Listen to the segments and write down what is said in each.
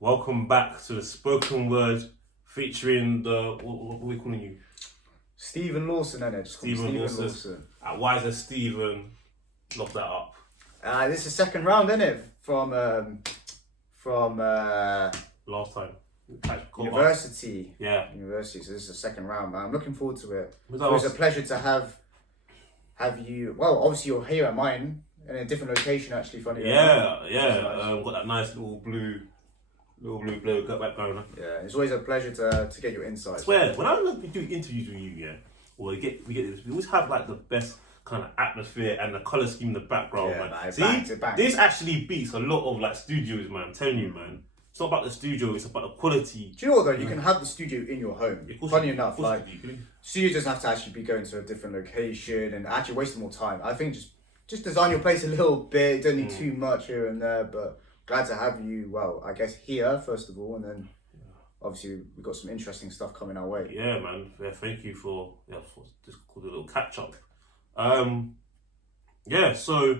Welcome back to the spoken word featuring what are we calling you? Stephen Lawson, innit? Stephen Lawson. Wiser Stephen. Lock that up. This is the second round, innit? From Last time. university. Yeah. University. So this is the second round, man. I'm looking forward to it. Was It was a pleasure to have you. Well, obviously you're here at mine in a different location, actually. Funny. Yeah. Nice. Got that nice little blue background. Yeah, it's always a pleasure to get your insights. I swear, when I do interviews with you, yeah, or we always have like the best kind of atmosphere and the colour scheme in the background, Yeah, man. man, See, bangs. this actually beats a lot of like studios, man. I'm telling you, man. It's not about the studio; it's about the quality. Do you know what though? You can have the studio in your home. Funny enough, like you. studio doesn't have to actually be going to a different location and actually wasting more time. I think just design your place a little bit. Don't need too much here and there, but glad to have you. Well, I guess here first of all, and then obviously we've got some interesting stuff coming our way. Yeah, man. Yeah, thank you for just called a little catch up. Yeah. So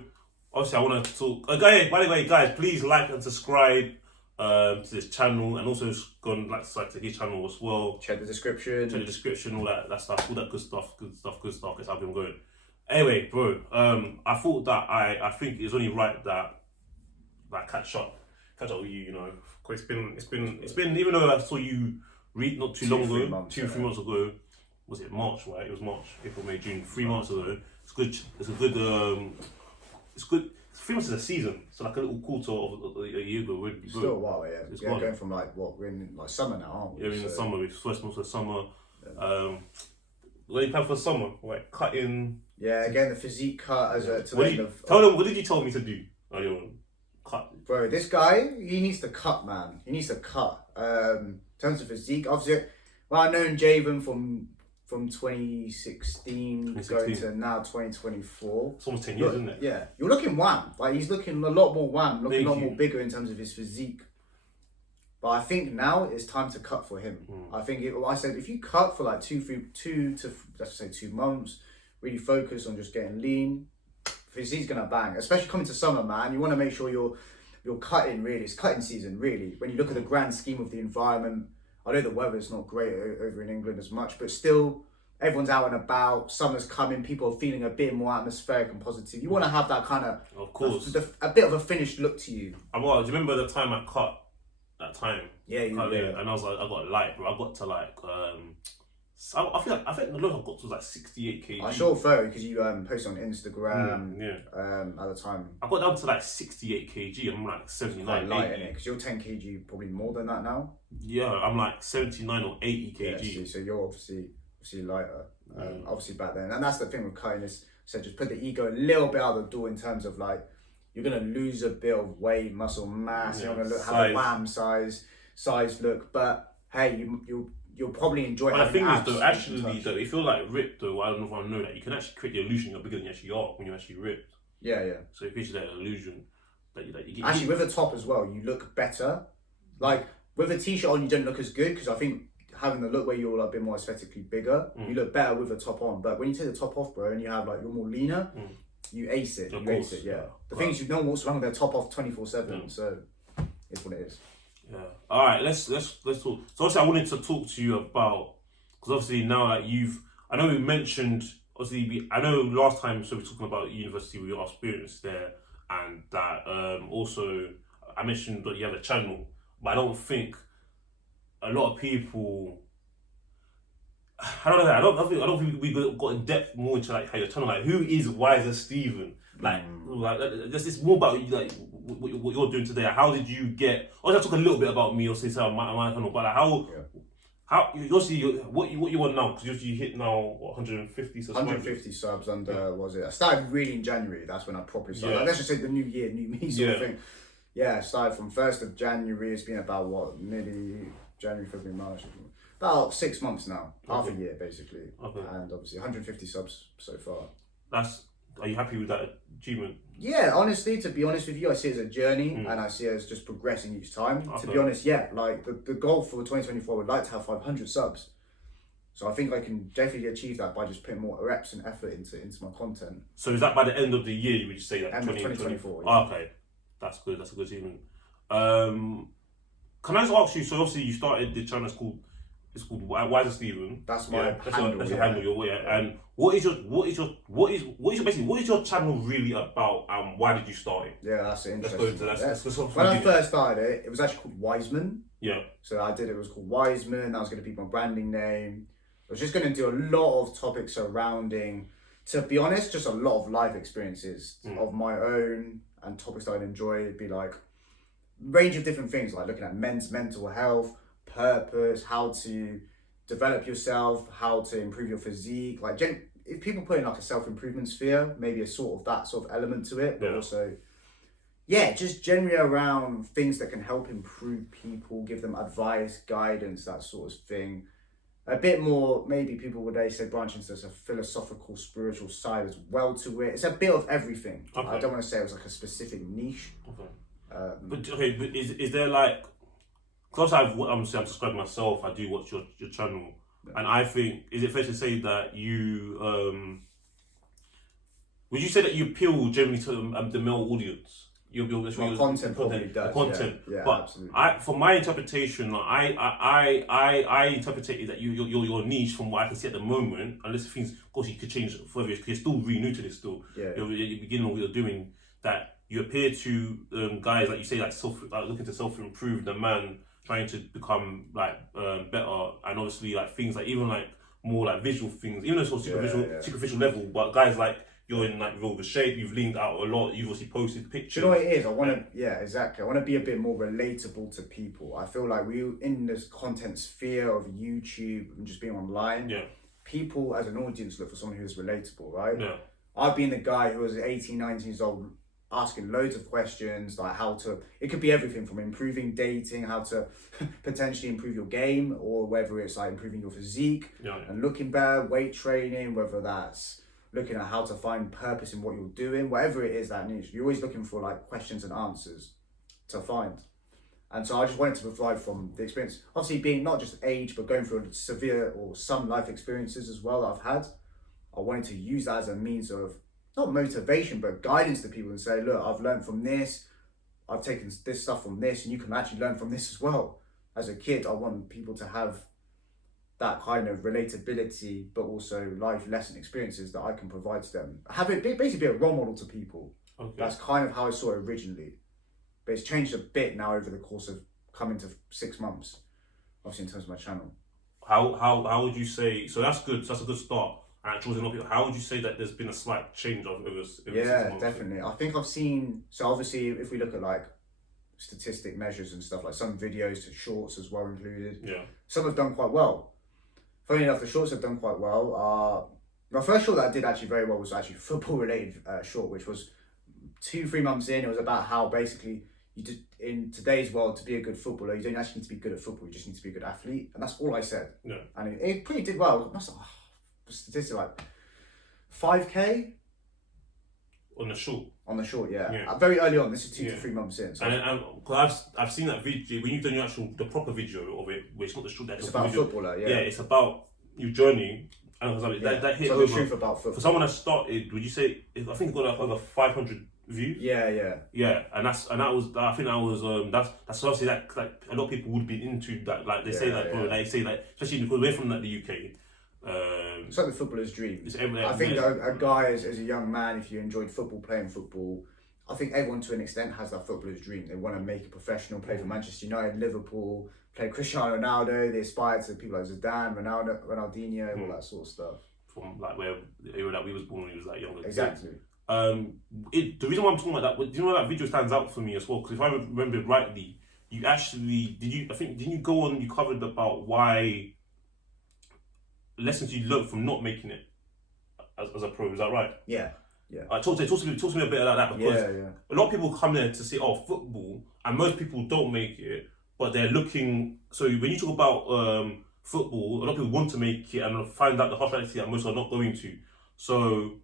obviously I want to talk. By the way, guys, please like and subscribe to this channel, and also go and like to his channel as well. Check the description. All that stuff, all that good stuff. Let's have him going. Anyway, bro, I thought that I think it's only right that catch up with you. You know, 'cause it's been even though I saw you read not too long ago, 3 months ago. Was it March? Right, it was March, April, May, June. 3 months ago. It's good. It's a good. It's good. 3 months is a season, so like a little quarter of a year ago. Would be good. Still a while, yeah. It's going from like what we're in like summer now, aren't we? Yeah, we're in the summer. It's first month of the summer. Yeah. What do you plan for summer? Like cutting. Yeah, again the physique cut as a. Tell them what did you tell me to do? Oh, you cut. Bro, this guy he needs to cut, man. He needs to cut. In terms of physique, obviously, well, I've known Javen from 2016 going to now 2024. It's almost 10 years, isn't it? Yeah, you're looking wham. Like he's looking a lot more wham, looking a lot more bigger in terms of his physique. But I think now it's time to cut for him. I think I said if you cut for like 2 to let's say 2 months, really focus on just getting lean, physique's gonna bang. Especially coming to summer, man. You want to make sure you're cutting really. It's cutting season really. When you look at the grand scheme of the environment. I know the weather's not great over in England as much, but still, everyone's out and about. Summer's coming. People are feeling a bit more atmospheric and positive. You want to have that kind of course, a bit of a finished look to you. Well, do you remember the time I cut? That time, yeah, and I was like, I got light, bro. I got to like, I think the look I got was like 68 kg. I saw a photo because you posted on Instagram. At the time, I got down to like 68 kg. I'm like 79. Light, innit? Because you're 10 kg, probably more than that now. Yeah, I'm like 79 or 80 kg. Yeah, so you're obviously lighter. Obviously back then, and that's the thing with cutting is, so just put the ego a little bit out the door in terms of like you're gonna lose a bit of weight, muscle mass. You're gonna have a wham size look, but hey, you'll probably enjoy. But the thing is, though, actually, though, if you're like ripped, though, I don't know if I know that you can actually create the illusion you're bigger than you actually are when you're actually ripped. Yeah. So it gives you that illusion that you get. Actually, with a top as well, you look better. Like with a t-shirt on, you don't look as good because I think having the look where you're like a bit more aesthetically bigger, you look better with a top on. But when you take the top off, bro, and you have like you're more leaner, you ace it. Ace it. Yeah. The thing is, no one walks around with their top off 24/7. So it's what it is. Yeah. All right. Let's talk. So obviously, I wanted to talk to you about because obviously now that I know we mentioned obviously I know last time so we were talking about university with your experience there, and that also I mentioned that you have a channel, but I don't think a lot of people. I don't think we got in depth more into like how your channel, like who is Wiser Stephen, like just it's more about like what you're doing today. How did you get? I talk a little bit about me or say something my channel, but like how obviously what you want now because you hit now what, 150 subs. 150 subs under was it? I started really in January. That's when I properly started. Like, let's just say the new year, new me sort of thing. Yeah, I started from 1st of January. It's been about what, nearly January, February, March. About 6 months now, half a year basically, and obviously 150 subs so far. Are you happy with that achievement? Yeah, honestly, to be honest with you, I see it as a journey and I see it as just progressing each time. To be honest, yeah, like the goal for 2024, I would like to have 500 subs. So I think I can definitely achieve that by just putting more reps and effort into my content. So is that by the end of the year, you would just say that? End of 2024. Yeah. Oh, okay, that's good. That's a good achievement. Can I just ask you? So obviously you started the channel. It's called Wiser Stephen. That's my handle. That's your handle. And what is your channel really about? And why did you start it? Yeah, that's interesting. Let's go into that. When I first started it, it was actually called Wiseman. Yeah. So it was called Wiseman. That was going to be my branding name. I was just going to do a lot of topics surrounding, to be honest, just a lot of life experiences of my own and topics that I'd enjoy. It'd be like range of different things, like looking at men's mental health, purpose, how to develop yourself, how to improve your physique. Like if people put in like a self-improvement sphere, maybe a sort of that sort of element to it, but also, just generally around things that can help improve people, give them advice, guidance, that sort of thing. A bit more, maybe people would say branch into a philosophical, spiritual side as well to it. It's a bit of everything. Okay. I don't want to say it was like a specific niche. Okay. But is there like, because I'm subscribed myself, I do watch your channel, and I think, is it fair to say that you, would you say that you appeal generally to the male audience? My content probably does. Content, yeah, but absolutely. For my interpretation, I interpret it that your niche, from what I can see at the moment, unless things, of course, you could change further. You're still really new to this. Still, you're beginning what you're doing. That you appear to guys, like you say, like looking to self-improve, the man trying to become like better, and obviously like things like even like more like visual things, even though it's superficial level, but guys like. You're in like real good shape, you've leaned out a lot, you've obviously posted pictures. Do you know what it is? I want to, exactly. I want to be a bit more relatable to people. I feel like in this content sphere of YouTube and just being online, people as an audience look for someone who is relatable, right? Yeah. I've been the guy who was 18, 19 years old, asking loads of questions, like it could be everything from improving dating, how to potentially improve your game, or whether it's like improving your physique and looking better, weight training, whether that's looking at how to find purpose in what you're doing, whatever it is that niche, you're always looking for like questions and answers to find. And so I just wanted to provide from the experience, obviously being not just age, but going through severe or some life experiences as well that I've had. I wanted to use that as a means of, not motivation, but guidance to people and say, look, I've learned from this, I've taken this stuff from this, and you can actually learn from this as well. As a kid, I want people to have that kind of relatability, but also life lesson experiences that I can provide to them. Have it basically be a role model to people. Okay. That's kind of how I saw it originally. But it's changed a bit now over the course of coming to 6 months, obviously in terms of my channel. How would you say, so that's good, so that's a good start. And how would you say that there's been a slight change over 6 months? Definitely. I think I've seen, so obviously if we look at like statistic measures and stuff, like some videos to shorts as well included, some have done quite well. Funny enough, the shorts have done quite well. My first short that I did actually very well was actually a football related short, which was 2-3 months in. It was about how basically in today's world, to be a good footballer, you don't actually need to be good at football, you just need to be a good athlete. And that's all I said. Yeah. And it pretty did well. Statistic like 5K on the short. On the short, very early on. This is 2 to 3 months in. So and cause I've seen that video when you've done the proper video of it, where it's not the short. It's about a footballer. Yeah, it's about your journey. And that hit over. The truth about football. For someone that started, would you say? I think it got like over 500 views. Yeah. And that was. I think that was. That's obviously like a lot of people would be into that. Like they say that, bro. They say like, especially because we're from like the UK. It's like the footballer's dream. I think a guy as a young man, if you enjoyed football, playing football, I think everyone to an extent has that footballer's dream. They want to make a professional, play for Manchester United, Liverpool, play Cristiano Ronaldo. They aspire to people like Zidane, Ronaldinho, all that sort of stuff. From like where the era that we was born, when he was like younger. Exactly. The reason why I'm talking about that, do you know that video stands out for me as well? Because if I remember rightly, you actually didn't you go on? You covered about why. Lessons you learned from not making it as a pro, is that right? Yeah. Talk to me a bit about that, because a lot of people come there to say, football, and most people don't make it, but they're looking. So when you talk about football, a lot of people want to make it and find out the harsh reality that most are not going to. So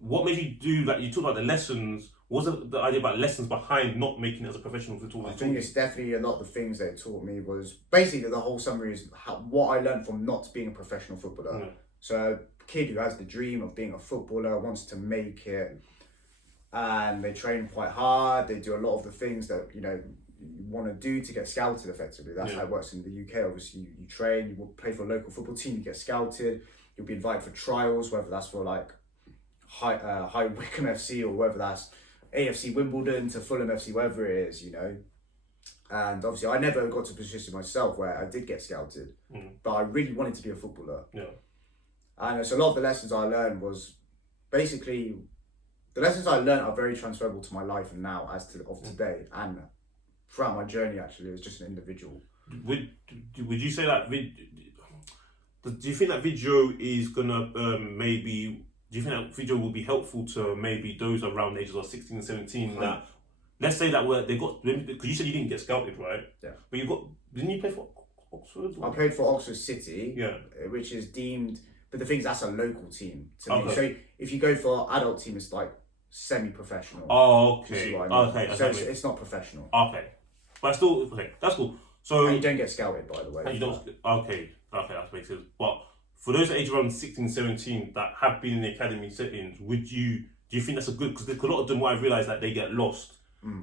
what made you do that? You talk about the lessons. What was the idea about lessons behind not making it as a professional footballer? I think it's definitely a lot of the things they taught me was basically the whole summary is what I learned from not being a professional footballer. Yeah. So a kid who has the dream of being a footballer, wants to make it, and they train quite hard. They do a lot of the things that, want to do to get scouted effectively. That's how it works in the UK. Obviously, you train, you will play for a local football team, you get scouted, you'll be invited for trials, whether that's for like High Wycombe FC or whether that's AFC Wimbledon to Fulham FC, whatever it is, you know. And obviously, I never got to a position myself where I did get scouted, but I really wanted to be a footballer. Yeah. And so a lot of the lessons I learned was basically, the lessons I learned are very transferable to my life and now as to of today and throughout my journey. Actually, as just an individual. Would you say that? Do you think that video is gonna maybe? Do you think that video will be helpful to maybe those around the ages of 16 and 17 that? Let's say that they got, because you said you didn't get scouted, right? Yeah. But didn't you play for Oxford? I played for Oxford City, yeah, which is deemed, but the thing is that's a local team to me. Okay. So if you go for adult team, it's like semi-professional. Oh, okay. Do you see what I mean? Okay. So it's not professional. Okay. But still, okay, that's cool. So and you don't get scouted, by the way. And you don't, okay, that makes sense. But for those age around 16, 17 that have been in the academy settings, do you think that's a good, because a lot of them, what I've realised that they get lost.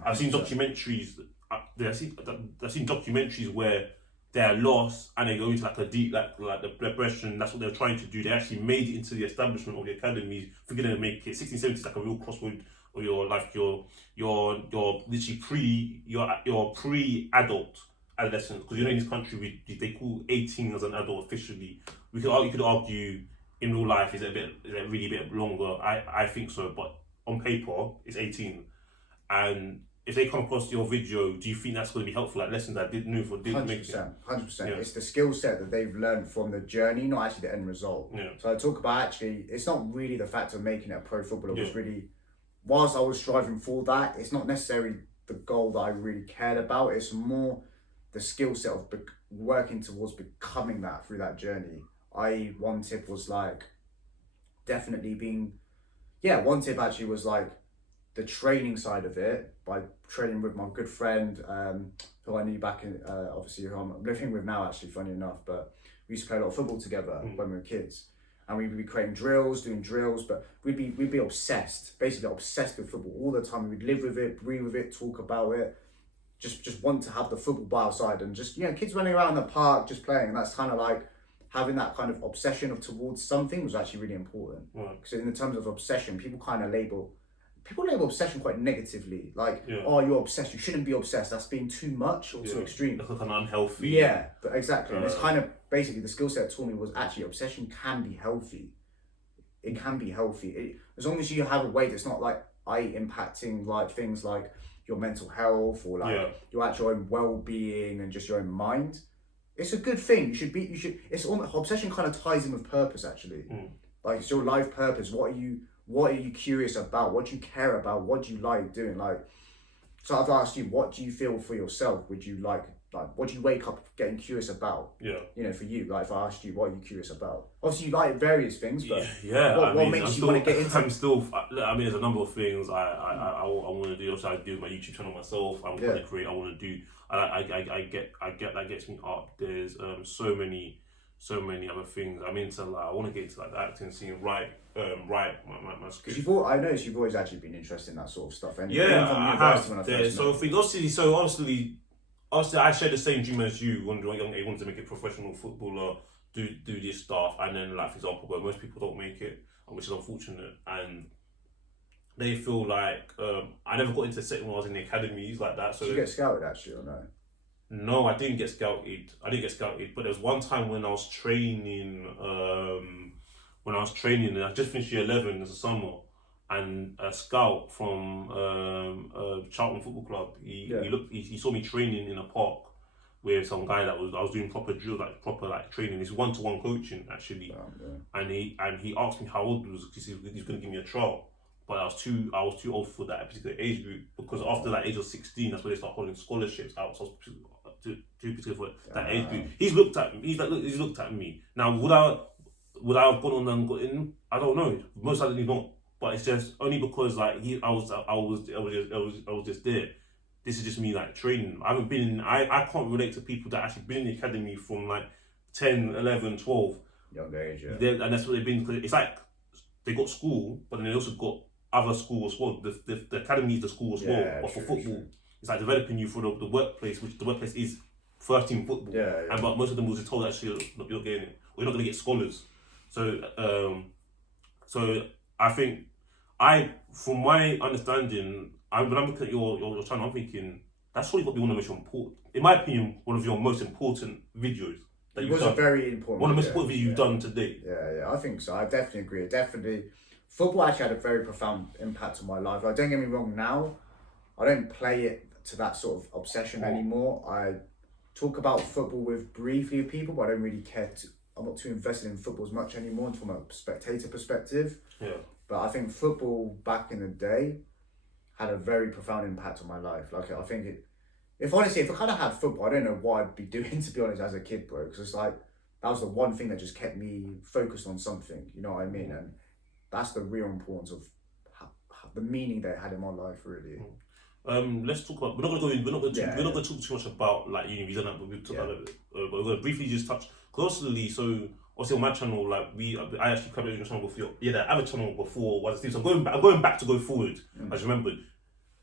I've seen documentaries. I've seen documentaries where they're lost and they go into like a deep, like the depression. That's what they're trying to do. They actually made it into the establishment of the academies, thinking to make it. 16, 17 is like a real crossroad of your life. You're literally you're pre-adult adolescent, because you know in this country they call 18 as an adult officially. You could argue in real life is it really a bit longer. I think so, but on paper it's 18. And if they come across your video, do you think that's going to be helpful? Like lessons that didn't move or didn't make it? 100%. It's the skill set that they've learned from the journey, not actually the end result. Yeah. So I talk about actually, it's not really the fact of making it a pro footballer. It was really, whilst I was striving for that, it's not necessarily the goal that I really cared about. It's more the skill set of working towards becoming that through that journey. One tip was like, definitely being, one tip actually was like, the training side of it, by training with my good friend who I knew back in, obviously who I'm living with now actually, funny enough, but we used to play a lot of football together when we were kids, and we'd be creating doing drills, but we'd be obsessed, basically obsessed with football all the time. We'd live with it, breathe with it, talk about it, just want to have the football by our side, and just, kids running around in the park just playing, and that's kind of like having that kind of obsession towards something was actually really important. Because in the terms of obsession, people label obsession quite negatively, like, oh, you're obsessed, you shouldn't be obsessed, that's being too much or too extreme. That's like an unhealthy. Yeah, but exactly. And it's kind of basically the skill set taught me was actually obsession can be healthy. It can be healthy. As long as you have a way that's not like impacting like things like your mental health or like your actual own well-being and just your own mind. It's a good thing. It's almost, obsession kind of ties in with purpose actually. Like it's your life purpose. What are you curious about? What do you care about? What do you like doing? Like, so I've asked you, what do you feel for yourself? Would you like what do you wake up getting curious about? Yeah. For you, like if I asked you, what are you curious about? Obviously you like various things, but what makes you want to get into? There's a number of things I want to do. Also, I do my YouTube channel myself. I'm going to create. I want to do. I get that gets me up. There's so many other things. I'm into like I want to get into like the acting scene, write my script. I noticed you've always actually been interested in that sort of stuff. And I have. Obviously, I share the same dream as you. When I was young, I wanted to make a professional footballer, do this stuff, and then like for example, where most people don't make it, which is unfortunate, and they feel like I never got into the setting when I was in the academies like that. So did you get scouted actually or no? No, I didn't get scouted. But there was one time when I was training. And I just finished year 11 as a summer, and a scout from Charlton Football Club. He saw me training in a park with some guy I was doing proper drills, proper training. It's 1-to-1 coaching actually, and he asked me how old I was because he was going to give me a trial. But I was too old for that particular age group, because after that age of 16, that's when they start holding scholarships out. So I was too particular for that age group. He's looked at me. Now would I have gone on and got in? I don't know. Most likely not. But it's just only because I was just there. This is just me training. I haven't been. I can't relate to people that actually been in the academy from 10, 11, 12. Younger age, and that's what they've been. It's like they got school, but then they also got other school as well. The academy is the school as well, but for football. it's like developing you for the workplace, which the workplace is first team football. And but most of them was told actually you're getting it, or you're not going to get scholars. So so I think from my understanding, when I'm looking at your channel, I'm thinking that's probably got to be one of the most important, in my opinion, one of your most important videos. It was a very important. One of the most important videos you've done today. Yeah, I think so. I definitely agree. Definitely, football actually had a very profound impact on my life. Like, don't get me wrong. Now, I don't play it to that sort of obsession anymore. I talk about football briefly with people, but I don't really care. I'm not too invested in football as much anymore from a spectator perspective. Yeah. But I think football back in the day had a very profound impact on my life. Like, I think if I kind of had football, I don't know what I'd be doing, to be honest, as a kid, bro. Because it's like, that was the one thing that just kept me focused on something, you know what I mean? And that's the real importance of the meaning that it had in my life, really. Let's talk about. We're not going to talk too much about like uni visa, but we'll talk about it. But we're going to briefly just touch closely. So obviously on my channel, like I actually covered your channel before. Yeah, the other channel before was the. So I'm going back to go forward. I just remembered.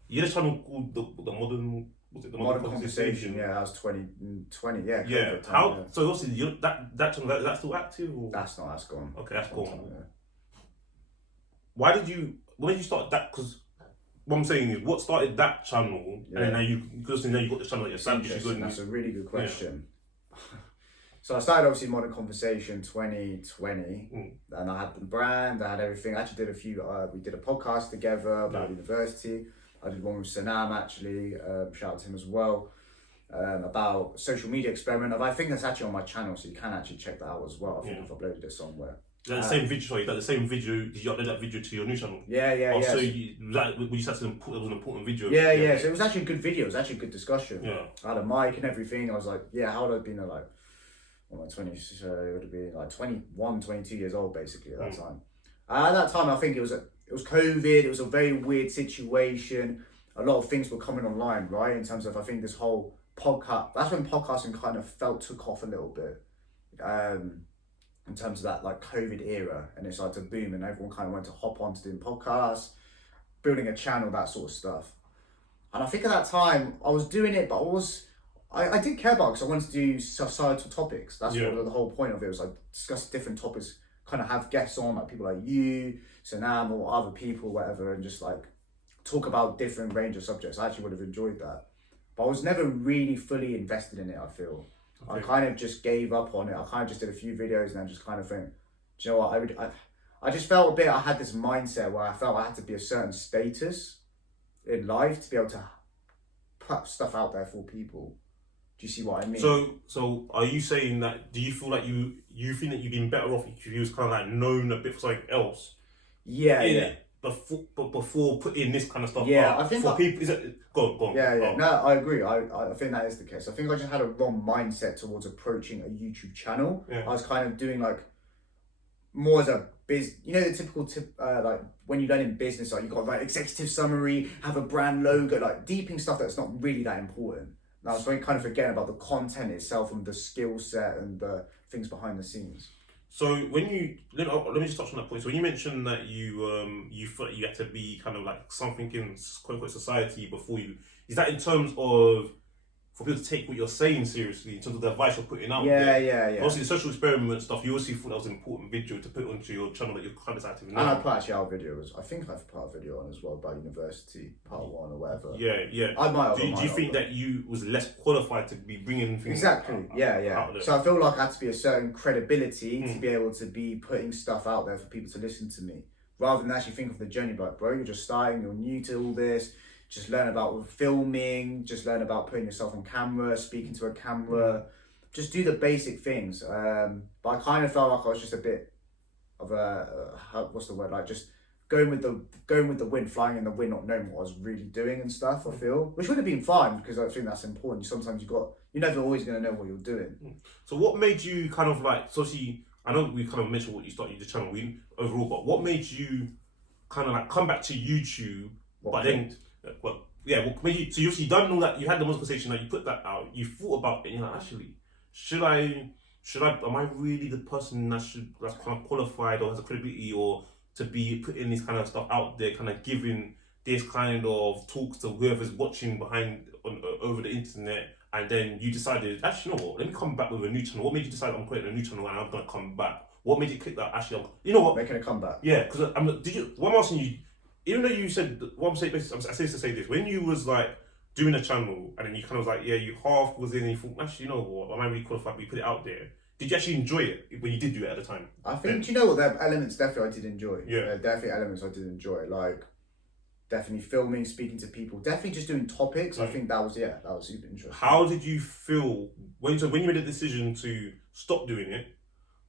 You had a channel called the modern. Was it the modern conversation? Yeah, that was 2020. Yeah. Yeah. How? So obviously that channel is that still active? Or? That's gone. Okay, that's gone. Why did you start that? Because what I'm saying is, what started that channel, and then now you got the channel that you're established. That's a really good question. Yeah. So I started obviously Modern Conversation 2020, and I had the brand, I had everything. I actually did we did a podcast together about university. I did one with Sanam actually, shout out to him as well, about social media experiment. I think that's actually on my channel, so you can actually check that out as well. I think I've uploaded it somewhere. The same video. Sorry, the same video. Did you upload that video to your new channel? Yeah. So we just had to put it was an important video. Yeah. So it was actually a good video. It was actually a good discussion. Yeah. I had a mic and everything. I was like, how would I have been like, well, my 20s? So it would have been like 21, 22 years old basically at that time. At that time, I think it was COVID. It was a very weird situation. A lot of things were coming online, right? In terms of, I think this whole podcast. That's when podcasting kind of took off a little bit. In terms of that like COVID era, and it started to boom and everyone kind of went to hop on to doing podcasts, building a channel, that sort of stuff. And I think at that time I was doing it, but I did care about it because I wanted to do societal topics. That's what the whole point of it was, like discuss different topics, kind of have guests on, like people like you, Sanam, or other people, whatever, and just like talk about different range of subjects. I actually would have enjoyed that. But I was never really fully invested in it, I feel. Okay. I kind of just gave up on it. I kind of just did a few videos and then just kind of think, do you know what, I just felt a bit, I had this mindset where I felt I had to be a certain status in life to be able to put stuff out there for people. Do you see what I mean? So are you saying that, do you feel like you think that you've been better off if you was kind of like known a bit for something else? Yeah. Before putting this kind of stuff out, I think for people, is it go on. Yeah. No, I agree. I think that is the case. I think I just had a wrong mindset towards approaching a YouTube channel. I was kind of doing like more as a the typical like when you learn in business, like you got like executive summary, have a brand logo, like deeping stuff that's not really that important. And I was kind of forgetting about the content itself and the skill set and the things behind the scenes. So when let me just touch on that point. So when you mentioned that you felt you had to be kind of like something in quote unquote society before you, is that in terms of for people to take what you're saying seriously in terms of the advice you're putting out there? Yeah. Obviously, the social experiment stuff, you also thought that was an important video to put onto your channel that you're kind of active in now. And I put actually our videos. I think I've put a video on as well about university part 1 or whatever. Yeah. I might have. Do you think that you was less qualified to be bringing things out there? So I feel like I had to be a certain credibility to be able to be putting stuff out there for people to listen to me, rather than actually think of the journey. Like, bro, you're just starting, you're new to all this. Just learn about filming, just learn about putting yourself on camera, speaking to a camera, just do the basic things. But I kind of felt like I was just a bit of what's the word? Like just going with the wind, flying in the wind, not knowing what I was really doing and stuff. I feel, which would have been fine because I think that's important. Sometimes you're never always going to know what you're doing. So what made you kind of like? So see, I know we kind of mentioned what you started the channel overall, but what made you kind of like come back to YouTube? So you obviously done all that. You had the conversation that you put that out. You thought about it. And you're like, actually, should I? Am I really the person that's kind of qualified or has a credibility or to be putting this kind of stuff out there, kind of giving this kind of talks to whoever's watching over the internet, and then you decided, actually, you know what? Let me come back with a new channel. What made you decide I'm creating a new channel and I'm gonna come back? What made you click that? Actually, you know what? Making a comeback. Yeah, because what I'm asking you, even though you said, what I'm saying, basically, I say this to say this, when you was like doing a channel and then you kind of was like, yeah, you half was in and you thought, actually, you know what? Am I really qualified? We put it out there. Did you actually enjoy it when you did do it at the time? I think, do you know what? There are elements definitely I did enjoy. Yeah. There are definitely elements I did enjoy. Like, definitely filming, speaking to people, definitely just doing topics. I think that was super interesting. How did you feel when you made the decision to stop doing it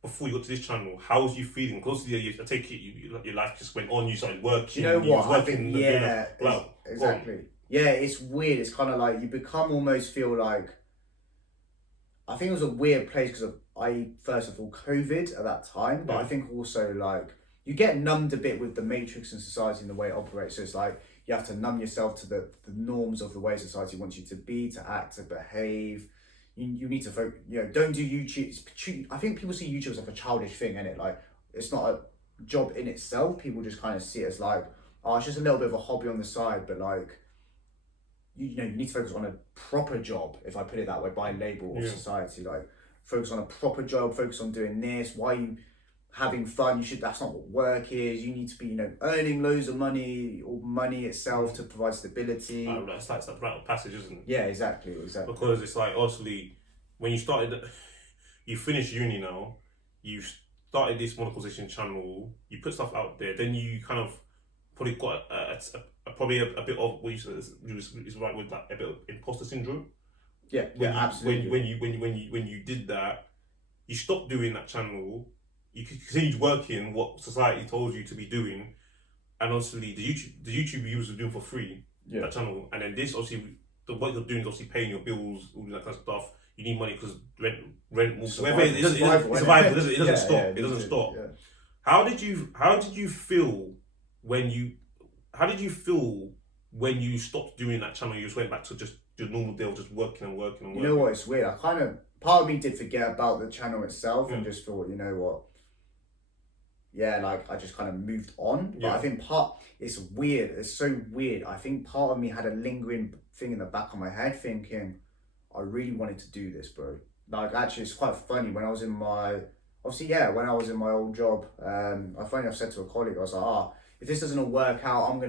before you got to this channel? How was you feeling? Because I take it your life just went on. You started working. You know what? I think exactly. Yeah, it's weird. It's kind of like you become almost feel like. I think it was a weird place because first of all COVID at that time, but I think also like you get numbed a bit with the matrix and society and the way it operates. So it's like you have to numb yourself to the norms of the way society wants you to be, to act, to behave. You need to focus, don't do YouTube. I think people see YouTube as like a childish thing, innit? Like, it's not a job in itself. People just kind of see it as like, oh, it's just a little bit of a hobby on the side, but like, you need to focus on a proper job, if I put it that way, by label of society. Like, focus on a proper job, focus on doing this. Why are you having fun? That's not what work is. You need to be, earning loads of money or money itself to provide stability. That's like that rite of passage, isn't it? Yeah, exactly. Because it's like, obviously, when you started, you finished uni now, you started this monetization channel, you put stuff out there, then you kind of probably got probably a bit of what you said is right with that, a bit of imposter syndrome. Yeah, absolutely. When you did that, you stopped doing that channel. You continued working what society told you to be doing, and obviously the YouTube you was doing for free, that channel, and then this obviously what you're doing is obviously paying your bills, all that kind of stuff. You need money because rent will survival. It doesn't stop. It doesn't stop. Yeah. How did you feel when you stopped doing that channel? You just went back to just your normal day of just working. You know what? It's weird. Part of me did forget about the channel itself and just thought, you know what? Yeah, like I just kind of moved on. But I think it's weird. It's so weird. I think part of me had a lingering thing in the back of my head thinking, I really wanted to do this, bro. Like, actually, it's quite funny. When I was in my old job, I've said to a colleague, I was like, if this doesn't all work out, I'm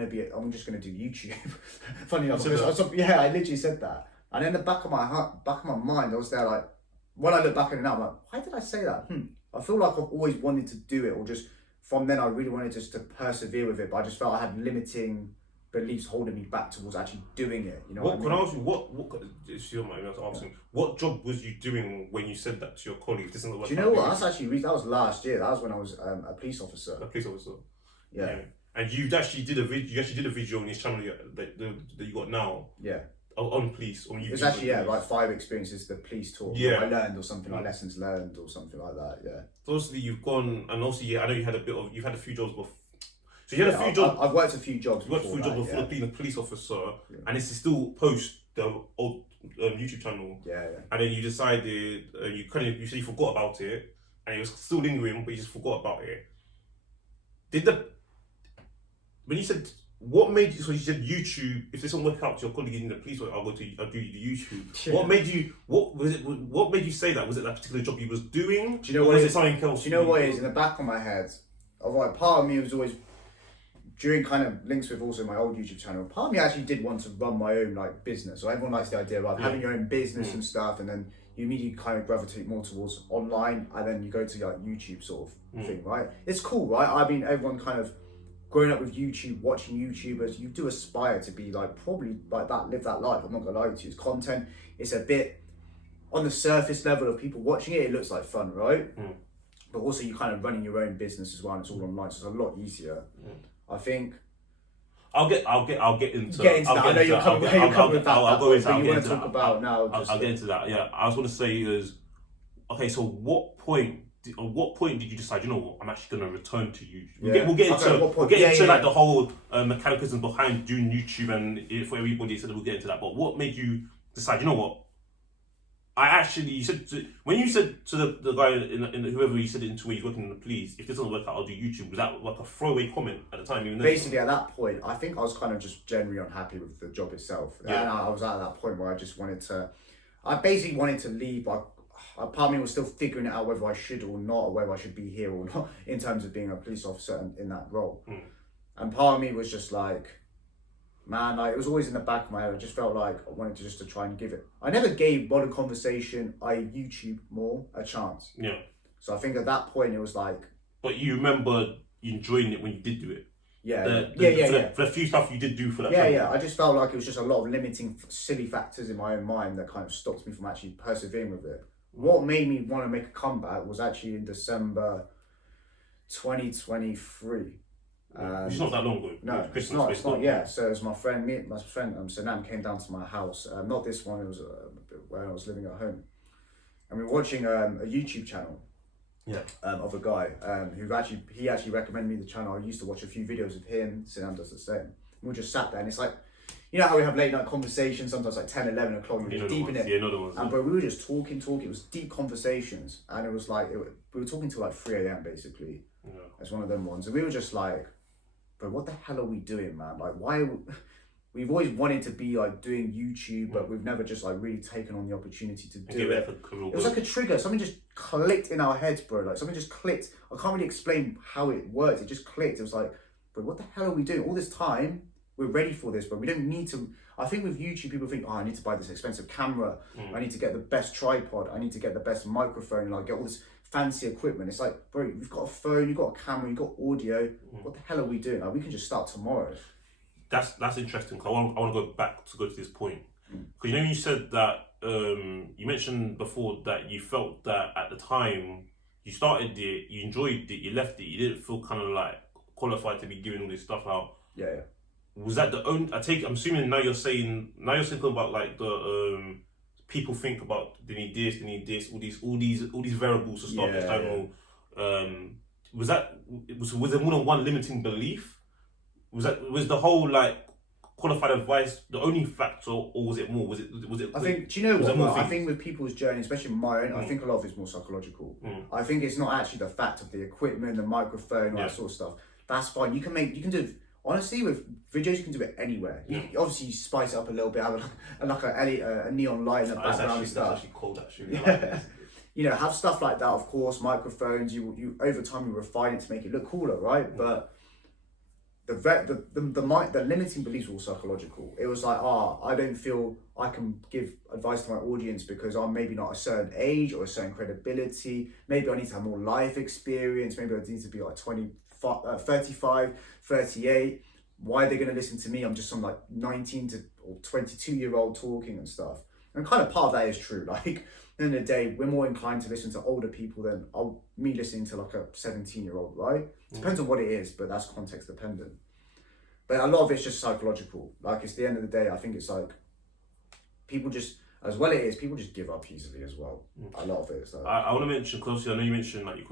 just gonna do YouTube. Funny enough, I literally said that. And in the back of my mind, I was there like, when I look back at it now, I'm like, why did I say that? I feel like I've always wanted to do it, or just from then I really wanted just to persevere with it, but I just felt I had limiting beliefs holding me back towards actually doing it. You know what I mean? Can I ask you, if you don't mind asking, what job was you doing when you said that to your colleague? This isn't do you know what? That was last year. That was when I was a police officer. A police officer. Yeah. And you actually did a video on this channel that you got now. Yeah. On police. On YouTube. It's actually like 5 experiences the police taught. Yeah. I learned or something like lessons learned or something like that. Yeah. So obviously you've gone, and also I know you've had a few jobs before. So you had a few jobs. I've worked a few jobs. You worked a few jobs before being a police officer, and this is still post the old YouTube channel. Yeah. And then you decided you said you forgot about it, and it was still lingering, but you just forgot about it. When you said what made you? So you said YouTube. If this doesn't work out to your colleague in the police, I'll do the YouTube. Yeah. What made you? What was it? What made you say that? Was it that particular job you was doing? Do you know what? Was it something else? Do you know what it is in the back of my head? Part of me was always, during kind of links with also my old YouTube channel, part of me actually did want to run my own like business. So everyone likes the idea of having your own business and stuff, and then you immediately kind of gravitate more towards online, and then you go to like YouTube sort of thing, right? It's cool, right? I mean, everyone kind of growing up with YouTube, watching YouTubers, you do aspire to be like probably like that, live that life. I'm not gonna lie to you. It's content. It's a bit on the surface level of people watching it. It looks like fun, right? But also you kind of running your own business as well, and it's all online, so it's a lot easier. I think. I'll get into that. I know you're coming with that. I'll go into that. You want to talk about now? I'll get into that. Yeah, I was going to say is, okay. So what point did you decide? You know what? I'm actually going to return to YouTube. We'll get into like the whole mechanism behind doing YouTube, and for everybody, so we'll get into that. But what made you decide? You know what? you said when you said to the guy in whoever you said it into where he's working in the police, if this doesn't work out, I'll do YouTube. Was that like a throwaway comment at the time? Even basically, at that point, I think I was kind of just generally unhappy with the job itself. Yeah. And I was at that point where I just wanted to, I basically wanted to leave, but part of me was still figuring it out whether I should or not, or whether I should be here or not in terms of being a police officer in that role. And part of me was just like, man, like, it was always in the back of my head. I just felt like I wanted to just to try and give it. I never gave Modern Conversation, YouTube more, a chance. Yeah. So I think at that point it was like. But you remember enjoying it when you did do it. Yeah. For the few stuff you did do for that. Yeah. I just felt like it was just a lot of limiting silly factors in my own mind that kind of stopped me from actually persevering with it. What made me want to make a comeback was actually in December 2023. It's not that long ago. No, it's not. Yeah, so it was my friend Sanam came down to my house. Not this one. It was where I was living at home, and we were watching a YouTube channel. Yeah. Of a guy who actually recommended me the channel. I used to watch a few videos of him. Sanam does the same. We just sat there, and it's like, you know how we have late night conversations, sometimes like 10, 11 o'clock, you're just deep in it. Yeah, another ones. And but we were just talking. It was deep conversations, and it was like we were talking till like 3 a.m. basically. Yeah. It's one of them ones, and we were just like, but what the hell are we doing, man? Like, why? We've always wanted to be like doing YouTube, but we've never just like really taken on the opportunity to do it. It was like a trigger. Something just clicked in our heads, bro. Like something just clicked. I can't really explain how it worked. It just clicked. It was like, but what the hell are we doing? All this time, we're ready for this, but we don't need to. I think with YouTube, people think, oh, I need to buy this expensive camera. I need to get the best tripod. I need to get the best microphone. Like get all this fancy equipment. It's like, bro, you've got a phone, you've got a camera, you've got audio. What the hell are we doing? Like, we can just start tomorrow. That's interesting. Cause I want to go to this point. Because you said that you mentioned before that you felt that at the time you started it, you enjoyed it, you left it, you didn't feel kind of like qualified to be giving all this stuff out. Yeah. Was that the only? I'm assuming now you're saying about like the people think about they need this, all these variables to start this channel. Was there more than one limiting belief? Was the whole like qualified advice the only factor, or was it more? Was it? I think. Do you know what? I think with people's journey, especially my own, I think a lot of it's more psychological. I think it's not actually the fact of the equipment, the microphone, all that sort of stuff. That's fine. You can do. Honestly, with videos, you can do it anywhere. Obviously, you spice it up a little bit, have a neon light in the background and stuff. That's actually cold, actually. You know, have stuff like that. Of course, microphones. You over time you refine it to make it look cooler, right? But the limiting beliefs were all psychological. It was like, I don't feel I can give advice to my audience because I'm maybe not a certain age or a certain credibility. Maybe I need to have more life experience. Maybe I need to be like 35, 38. Why are they going to listen to me? I'm just some like 19 or 22-year-old talking and stuff. And kind of part of that is true. Like, at the end of the day, we're more inclined to listen to older people than me listening to like a 17-year-old, right? Depends on what it is, but that's context dependent. But a lot of it's just psychological. Like, it's the end of the day, I think it's like people just give up easily as well. A lot of it is like, I want to mention, because I know you mentioned like you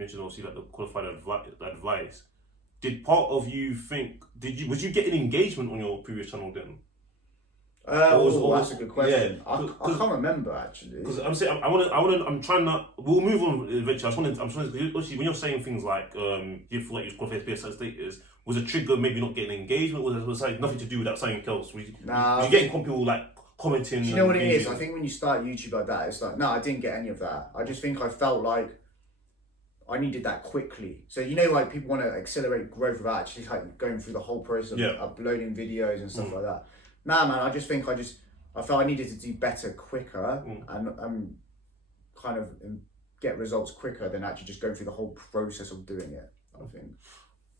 mentioned obviously like the qualified advice. Did part of you think was you getting engagement on your previous channel then? That's a good question. Yeah, I can't remember actually. Because I'm saying I'm trying to. We'll move on eventually. I'm trying to. Obviously, when you're saying things like you feel like you're qualified to be a certain status, was a trigger maybe not getting engagement? Was it nothing to do with that something else? Was you getting people like commenting? Do you know what it is? I think when you start YouTube like that, it's like, no, I didn't get any of that. I just think I felt like I needed that quickly. So like people want to accelerate growth without actually like going through the whole process of uploading videos and stuff like that. Nah, man, I felt I needed to do better quicker and kind of get results quicker than actually just going through the whole process of doing it, I think.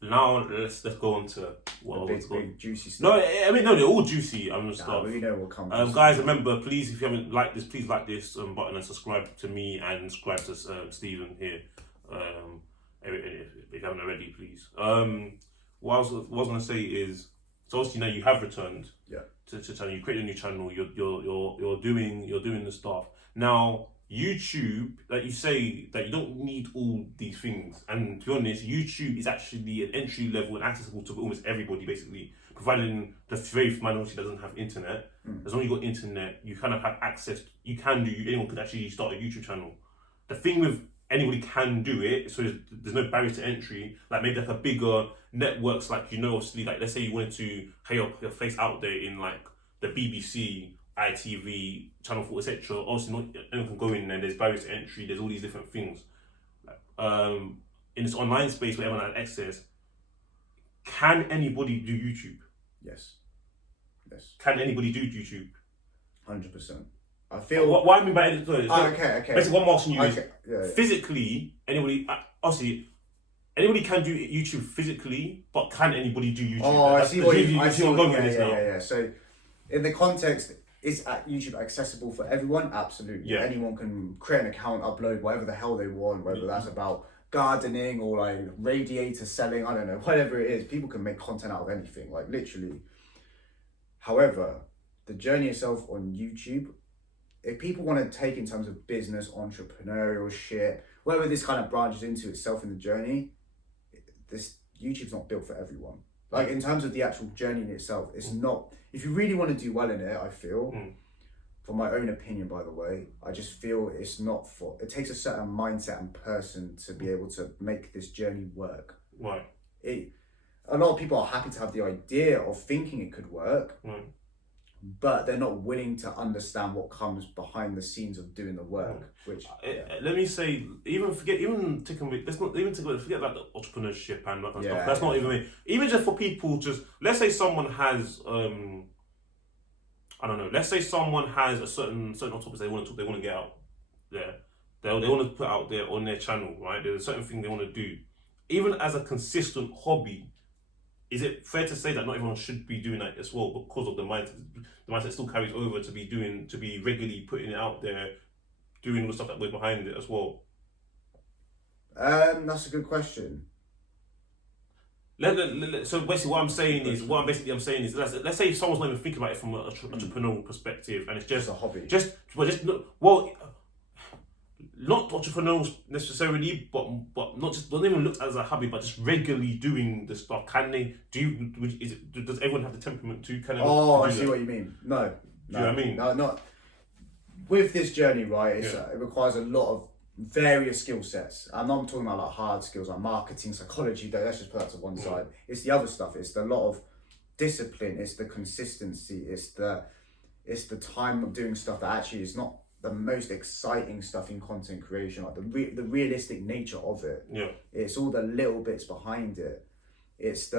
Now let's go on to what big juicy stuff. No, I mean they're all juicy stuff. We know what comes. Guys, remember, please, if you haven't liked this, please like this button and subscribe to me and subscribe to Stephen here. If you haven't already, please. What I was gonna say is, so obviously now you have returned. Yeah. To channel, you created a new channel. You're doing the stuff now. YouTube, like you say, that you don't need all these things, and to be honest, YouTube is actually an entry level and accessible to almost everybody basically, providing the very minority doesn't have internet. As long as you got internet, you kind of have access. Anyone could actually start a YouTube channel. The thing with anybody can do it, so there's no barrier to entry. Like maybe like a bigger networks, like obviously, like let's say you wanted to have your face out there in like the BBC, ITV, Channel 4, etc. Obviously, not anyone can go in there. There's barriers to entry. There's all these different things. In this online space where everyone has access, can anybody do YouTube? Yes. Can anybody do YouTube? 100%. I feel. What I mean by it, okay. Basically, what I'm asking you is yeah. physically, anybody can do YouTube physically, but can anybody do YouTube? Oh, I see what you're going with this now. Yeah. So, in the context, is YouTube accessible for everyone? Absolutely. Yeah. Anyone can create an account, upload whatever the hell they want, whether that's about gardening or like radiator selling, I don't know, whatever it is. People can make content out of anything, like literally. However, the journey itself on YouTube, if people want to take in terms of business, entrepreneurial shit, whatever this kind of branches into itself in the journey, this YouTube's not built for everyone. Like in terms of the actual journey in itself, it's not. If you really want to do well in it, I feel, from my own opinion, by the way, I just feel it's not for. It takes a certain mindset and person to be able to make this journey work. Right. A lot of people are happy to have the idea of thinking it could work. But they're not willing to understand what comes behind the scenes of doing the work. Which let me say, forget about the entrepreneurship and that kind of stuff. That's not even just for people. Just let's say someone has I don't know. Let's say someone has a certain topics they want to get out there. They want to put out there on their channel, right? There's a certain thing they want to do. Even as a consistent hobby, is it fair to say that not everyone should be doing that as well because of the mindset? The mindset still carries over to be regularly putting it out there, doing all the stuff that goes behind it as well. That's a good question. So basically, what I'm saying is, let's say if someone's not even thinking about it from an entrepreneurial perspective, and it's just a hobby, not entrepreneurial necessarily, but don't even look as a hobby, but just regularly doing the stuff. Can they does everyone have the temperament to? I see what you mean. No. Do you know what I mean? No, not with this journey, right? It requires a lot of various skill sets. I'm not talking about like hard skills like marketing, psychology. Let's just put that to one side. It's the other stuff. It's the lot of discipline. It's the consistency. It's the time of doing stuff that actually is not the most exciting stuff in content creation, like the realistic nature of it. Yeah. It's all the little bits behind it. It's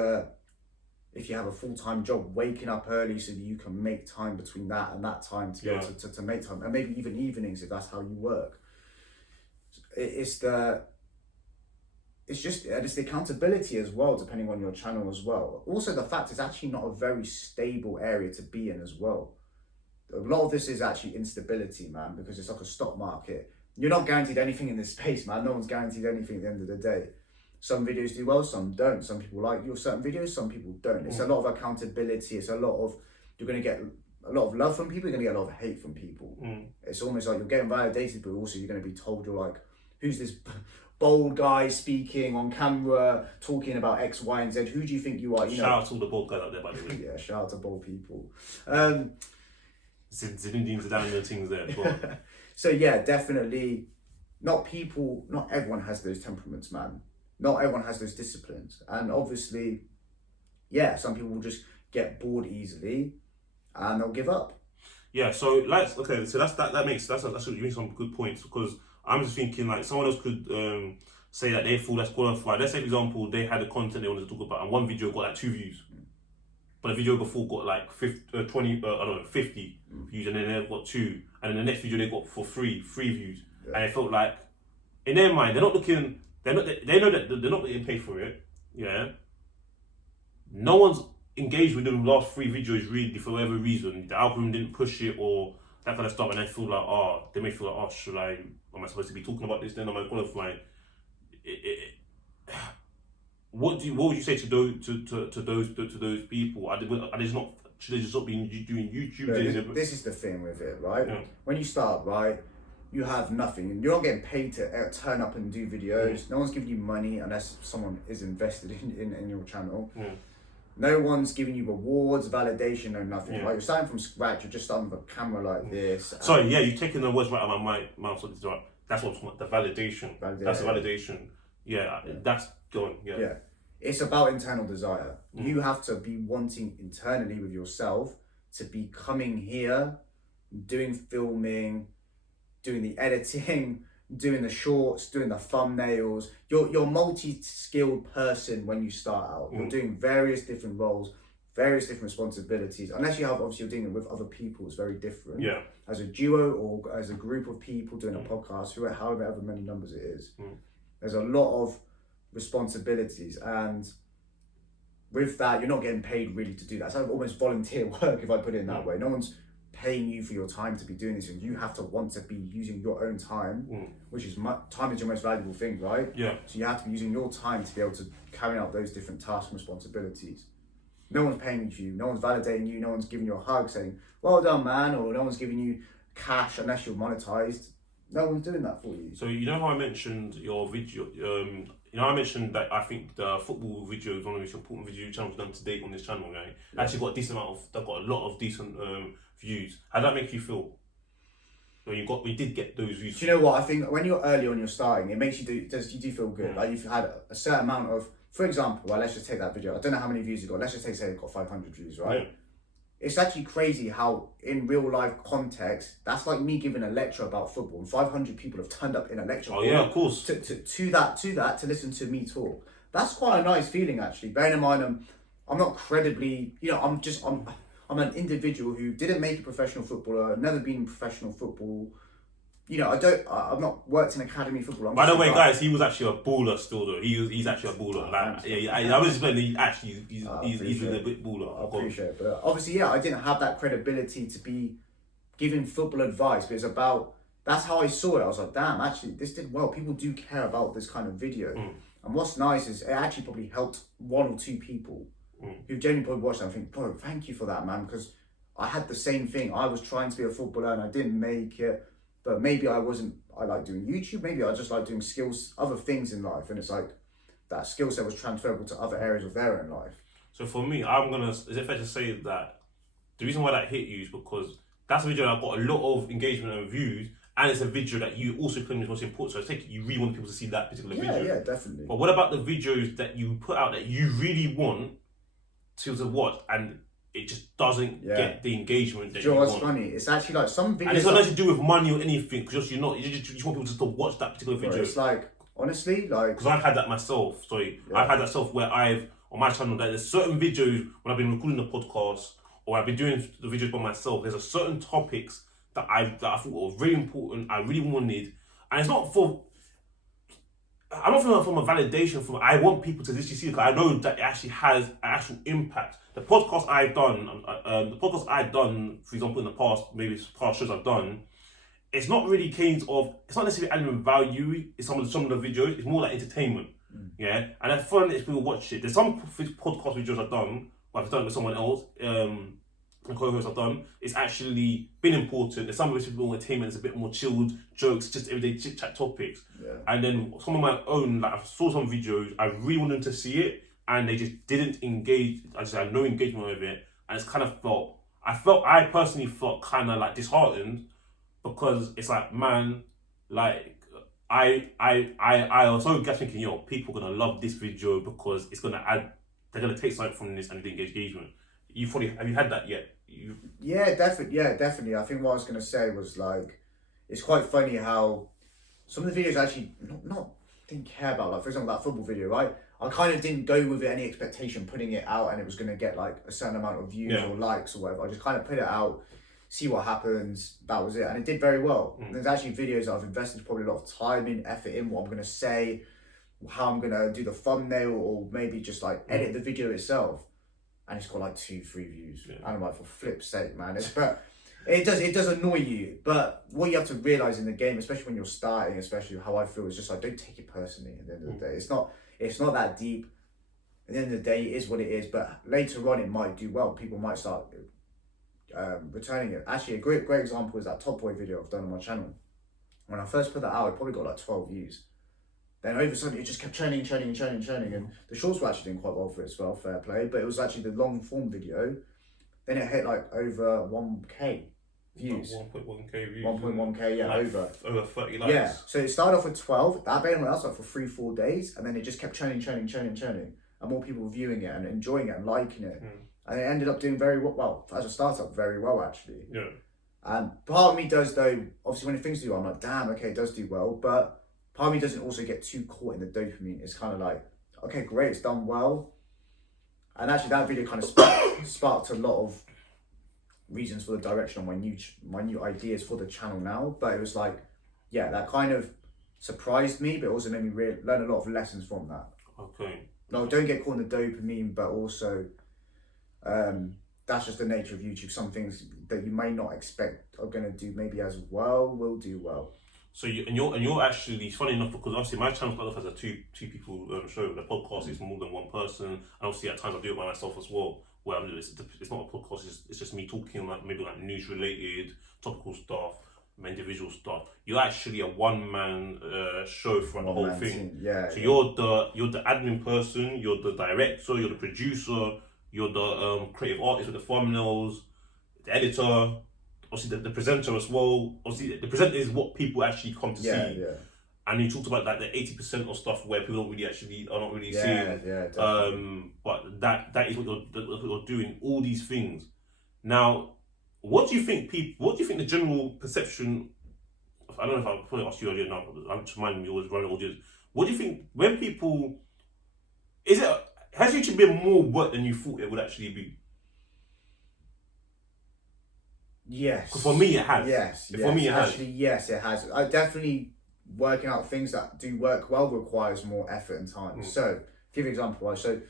if you have a full-time job, waking up early so that you can make time between that and that time to be able to make time, and maybe even evenings if that's how you work. It's the accountability as well, depending on your channel as well. Also, the fact it's actually not a very stable area to be in as well. A lot of this is actually instability, man, because it's like a stock market. You're not guaranteed anything in this space, man. No one's guaranteed anything at the end of the day. Some videos do well, some don't. Some people like your certain videos, some people don't. It's a lot of accountability. It's a lot of, you're going to get a lot of love from people, you're going to get a lot of hate from people. It's almost like you're getting validated, but also you're going to be told, you're like, who's this bold guy speaking on camera, talking about X, Y, and Z? Who do you think you are? Shout out to all the bold guys out there, by the way. Yeah, shout out to bold people. Zinedine Zidane and things there as well. So yeah, definitely, not everyone has those temperaments, man. Not everyone has those disciplines. And obviously, some people will just get bored easily and they'll give up. Yeah, so that's what you make some good points, because I'm just thinking like someone else could say that they feel that's qualified. Let's say, for example, they had a content they wanted to talk about and one video got like 2 views. But the video before got like 50 views, and then they got 2, and then the next video they got for 3 views, and it felt like, in their mind, they know that they're not getting paid for it. Yeah. No one's engaged with the last 3 videos really for whatever reason. The algorithm didn't push it or that kind of stuff, and they feel like, they may feel like, am I supposed to be talking about this? Then am I qualifying? What would you say to those people? Should they just not be doing YouTube? This is the thing with it, right? Yeah. When you start, right, you have nothing. You're not getting paid to turn up and do videos. No one's giving you money unless someone is invested in your channel. No one's giving you rewards, validation, or nothing. Yeah. Like you're starting from scratch. You're just starting with a camera like this. Sorry, yeah, you're taking the words right out of my mouth. That's what the validation. That's the validation. Yeah, that's going. Yeah. It's about internal desire. You have to be wanting internally with yourself to be coming here, doing filming, doing the editing, doing the shorts, doing the thumbnails. You're a multi-skilled person when you start out. You're doing various different roles, various different responsibilities. Unless you have, obviously you're doing it with other people, it's very different. Yeah. As a duo or as a group of people doing a podcast, however many numbers it is, there's a lot of responsibilities, and with that, you're not getting paid really to do that. It's like almost volunteer work, if I put it in that way. No one's paying you for your time to be doing this, and you have to want to be using your own time, which is time is your most valuable thing, right? Yeah. So you have to be using your time to be able to carry out those different tasks and responsibilities. No one's paying for you, no one's validating you, no one's giving you a hug saying, well done, man, or no one's giving you cash unless you're monetized. No one's doing that for you. So you know how I mentioned your video, I mentioned that I think the football video is one of the most important video channels done to date on this channel, right? Yeah. Actually got a decent amount of, they've got a lot of decent views. How did that make you feel? When we did get those views. Do you know what? I think when you're early on, you're starting, it makes you do feel good. Like you've had a certain amount of, for example, let's just take that video. I don't know how many views it got. Let's just say it got 500 views, right? Yeah. It's actually crazy how in real life context, that's like me giving a lecture about football, and 500 people have turned up in a lecture. Oh yeah, of course. To that to listen to me talk. That's quite a nice feeling actually. Bearing in mind, I'm not credibly, I'm an individual who didn't make a professional footballer, never been in professional football. I've not worked in academy football. By the way, guys, he was actually a baller still though. He's actually a baller. I was explaining he's a bit baller. I appreciate it. But obviously, I didn't have that credibility to be giving football advice, but it's about, that's how I saw it. I was like, damn, actually, this did well. People do care about this kind of video. And what's nice is it actually probably helped one or two people who genuinely probably watched that and think, bro, thank you for that, man, because I had the same thing. I was trying to be a footballer and I didn't make it. But maybe I like doing YouTube, maybe I just like doing skills, other things in life. And it's like that skill set was transferable to other areas of their own life. So for me, is it fair to say that the reason why that hit you is because that's a video that got a lot of engagement and views, and it's a video that you also claim is most important. So you really want people to see that particular video. Yeah, definitely. But what about the videos that you put out that you really want to watch, and it just doesn't get the engagement that you want? What's funny? It's actually like some videos... And it's not nothing to do with money or anything, because you want people just to watch that particular video. It's like, honestly, like... Because I've had that myself, I've had that self where on my channel, that there's certain videos, when I've been recording the podcast, or I've been doing the videos by myself, there's a certain topics that I thought were very important, I really wanted, and it's not for... I'm not from a validation from. I want people to literally see it, because I know that it actually has an actual impact. The podcast I've done, for example, in the past, maybe past shows I've done, it's not really it's not necessarily adding value. It's some of the videos. It's more like entertainment, yeah. And then fun is people watch it. There's some podcast videos I've done, where I've done it with someone else. The co-host I've done, it's actually been important. There's some of it's more entertainment, it's a bit more chilled jokes, just everyday chit chat topics. Yeah. And then some of my own, like I saw some videos, I really wanted to see it, and they just didn't engage. I just had no engagement with it, and it's kind of I personally felt kind of like disheartened, because it's like, man, like I was so thinking, people are gonna love this video because it's gonna they're gonna take something from this and the engagement. Have you had that yet? Yeah, definitely. I think what I was going to say was like, it's quite funny how some of the videos I actually didn't care about. Like, for example, that football video, right? I kind of didn't go with any expectation putting it out and it was going to get like a certain amount of views or likes or whatever. I just kind of put it out, see what happens. That was it. And it did very well. There's actually videos that I've invested probably a lot of time in, effort in, what I'm going to say, how I'm going to do the thumbnail, or maybe just like edit the video itself. And it's got like 2-3 views. And I'm like, for flip's sake, man. But it does annoy you. But what you have to realise in the game, especially when you're starting, especially how I feel, is just like, don't take it personally at the end of the day. It's not that deep. At the end of the day, it is what it is. But later on, it might do well. People might start returning it. Actually, a great example is that Top Boy video I've done on my channel. When I first put that out, it probably got like 12 views. Then over sudden it just kept churning, and the shorts were actually doing quite well for it as well, fair play. But it was actually the long form video. Then it hit like over 1K views. 1.1K views. 1.1K, yeah, like over 30 likes. Yeah, so it started off with 12. That been went out for 3-4 days, and then it just kept churning, and more people were viewing it and enjoying it and liking it. And it ended up doing very well as a startup, very well actually. Yeah. And part of me does though, obviously when things do well, I'm like, damn, okay, it does do well, but part of me doesn't also get too caught in the dopamine. It's kind of like, okay, great, it's done well. And actually that video kind of sparked a lot of reasons for the direction of my new ideas for the channel now. But it was like, yeah, that kind of surprised me, but also made me learn a lot of lessons from that. Okay. No, don't get caught in the dopamine, but also that's just the nature of YouTube. Some things that you may not expect are going to do maybe as well will do well. So you're actually, it's funny enough because obviously my channel started off as a two people show. The podcast is more than one person, and obviously at times I do it by myself as well. Where it's not a podcast, it's just me talking like maybe like news related, topical stuff, individual stuff. You're actually a one man show for the whole thing. Yeah. So you're the admin person, you're the director, you're the producer, you're the creative artist with the thumbnails, the editor. Obviously, the presenter as well. Obviously, the presenter is what people actually come to see. Yeah. And you talked about like the 80% of stuff where people don't really are not really seeing. Yeah, definitely. But that is what you're doing. All these things. Now, what do you think What do you think the general perception? I don't know if I probably asked you earlier now. I'm just reminding you always running audience. What do you think when people? Has YouTube been more work than you thought it would actually be? Yes. Because for me, it has. Yes. For me, it has. Actually, yes, it has. I definitely working out things that do work well requires more effort and time. So, give you an example. Right? So,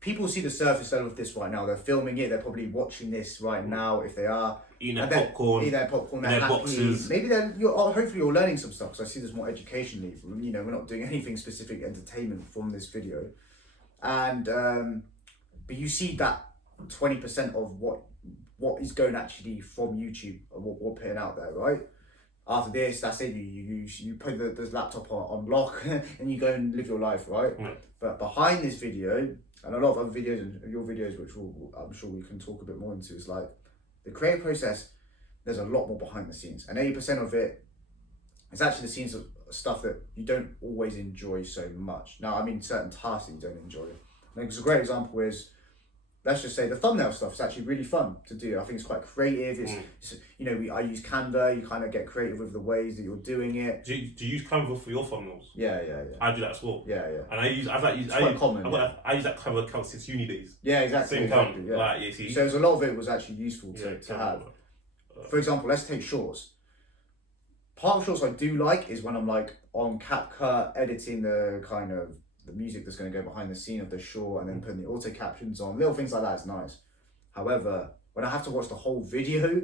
people see the surface level of this right now. They're filming it. They're probably watching this right now. If they are eating their popcorn, they're happy. Boxes. Maybe hopefully you're learning some stuff. Because I see this more educationally. You know, we're not doing anything specific entertainment from this video, and but you see that 20% of what is going actually from YouTube and what we're putting out there, right? After this, that's it. You put the laptop on lock and you go and live your life, right? Yeah. But behind this video and a lot of other videos and your videos, which I'm sure we can talk a bit more into, is like the creative process. There's a lot more behind the scenes, and 80% of it is actually the scenes of stuff that you don't always enjoy so much. Now, I mean certain tasks that you don't enjoy. Like, a great example is, let's just say the thumbnail stuff is actually really fun to do. I think it's quite creative. It's you know, I use Canva. You kind of get creative with the ways that you're doing it. Do you use Canva for your thumbnails? Yeah. I do that as well. Yeah. And I use that Canva account since uni days. Yeah, exactly. Same exactly, account. yeah. Like, you see. So there's a lot of it was actually useful to have. For example, let's take shorts. Part of shorts I do like is when I'm like on CapCut editing the kind of the music that's going to go behind the scene of the short, and then putting the auto captions on, little things like that is nice. However, when I have to watch the whole video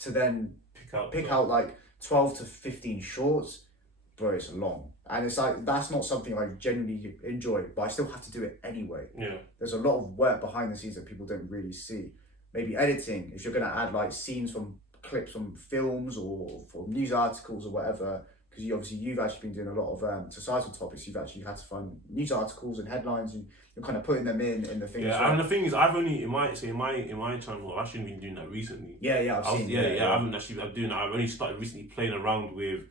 to then pick out like 12 to 15 shorts, bro, it's long. And it's like, that's not something I genuinely enjoy, but I still have to do it anyway. Yeah. There's a lot of work behind the scenes that people don't really see. Maybe editing, if you're going to add like scenes from clips from films or from news articles or whatever, because you've actually been doing a lot of societal topics. You've actually had to find news articles and headlines, and you're kind of putting them in the things. Yeah, and the thing is, I've only in my channel, I've actually been doing that recently. Yeah, I've seen. I haven't actually. I'm doing that. I've only started recently playing around with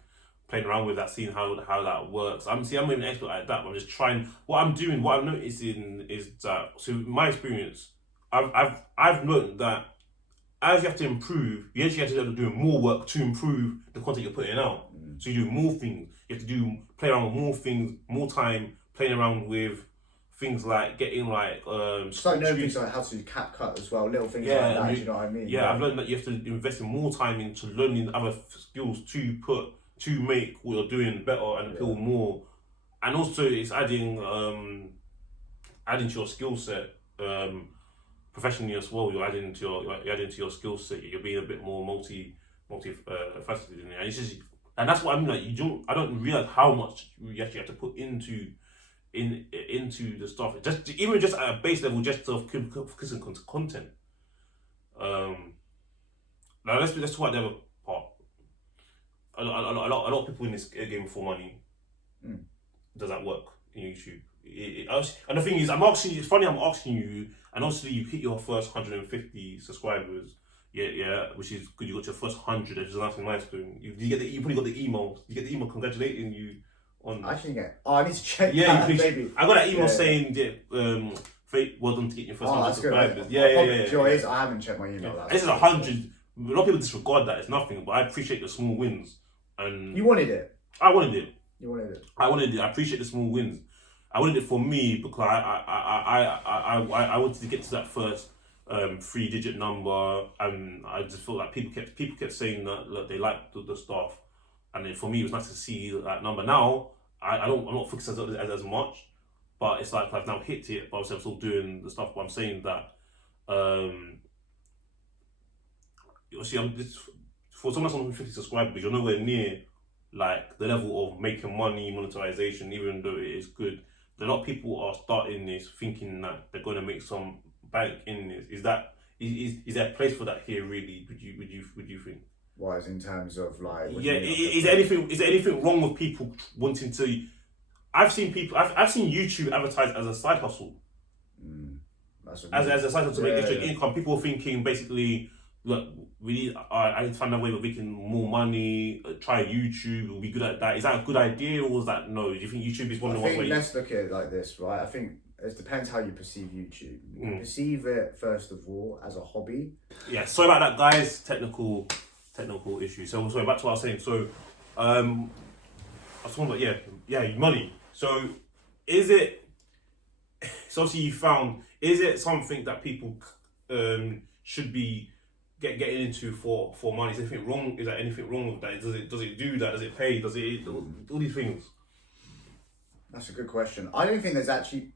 that, seeing how that works. I'm not even an expert at that, but I'm just trying. What I'm noticing is that, so in my experience, I've learned that as you have to improve, you actually have to do more work to improve the content you're putting out. So you do more things. You have to play around with more things, more time playing around with things like getting like start knowing things like how to do CapCut as well, little things like that. Do you know what I mean? Yeah, I've learned that you have to invest in more time into learning other skills to make what you're doing better and appeal more. And also it's adding to your skill set professionally as well. You're adding to your skill set. You're being a bit more faceted in it. And that's what I mean. Like I don't realize how much you actually have to put into the stuff. Just at a base level, just to focus on content. Now let's talk about the other part. A lot of people in this game for money. does that work in YouTube? And the thing is, I'm asking you. It's funny. I'm asking you, and obviously you hit your first 150 subscribers. Yeah, which is good. You got your first 100, which is a nice milestone. You probably got the email. You get the email congratulating you on. I actually get. Oh, I need to check. Yeah, that, maybe. I got that email saying that well done to get your first 100 subscribers. Yeah. Joy is I haven't checked my email. This is 100. A lot of people disregard that. It's nothing, but I appreciate the small wins. And you wanted it. I wanted it. You wanted it. I wanted it. I appreciate the small wins. I wanted it for me because I wanted to get to that first 3-digit number, and I just felt like people kept saying that look, they liked the stuff, and then for me it was nice to see that number. Now I'm not focused as much, but it's like I've now hit it. But obviously I'm still doing the stuff. But I'm saying that obviously I'm just for someone that's on 50 subscribers, you're nowhere near like the level of making money, monetization, even though it is good. A lot of people are starting this thinking that they're going to make some bank in this. Is there a place for that here? Really? Would you think? Why, in terms of like? Is there anything wrong with people wanting to? I've seen YouTube advertised as a side hustle. As a side hustle to make extra income. People are thinking basically, look, I need to find a way of making more money. Try YouTube. We'll be good at that. Is that a good idea, or is that no? Do you think YouTube is one of the ways? Let's look at it like this, right? I think it depends how you perceive YouTube. You perceive it first of all as a hobby. Yeah. Sorry about that, guys. Technical issue. So sorry. Back to what I was saying. So, I was talking about money. So, is it? So obviously you found. Is it something that people should be getting into for money? Is anything wrong? Is there anything wrong with that? Does it do that? Does it pay? Does it all these things? That's a good question. I don't think there's actually.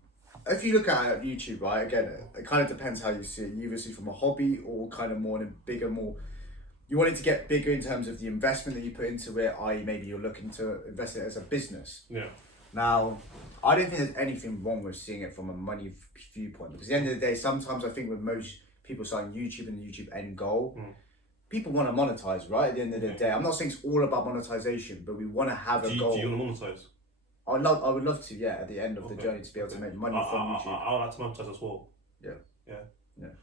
If you look at YouTube, right, again, it kind of depends how you see it. You either see from a hobby or kind of more in a bigger, more. You want it to get bigger in terms of the investment that you put into it. I.e., maybe you're looking to invest it as a business. Yeah. Now, I don't think there's anything wrong with seeing it from a money viewpoint, because at the end of the day, sometimes I think with most people starting YouTube and the YouTube end goal, people want to monetize, right? At the end of the day, I'm not saying it's all about monetization, but we want to have a goal. Do you want to monetize? I would love to, at the end of the journey, to be able to make money from YouTube. I would like to monetize as well. Yeah.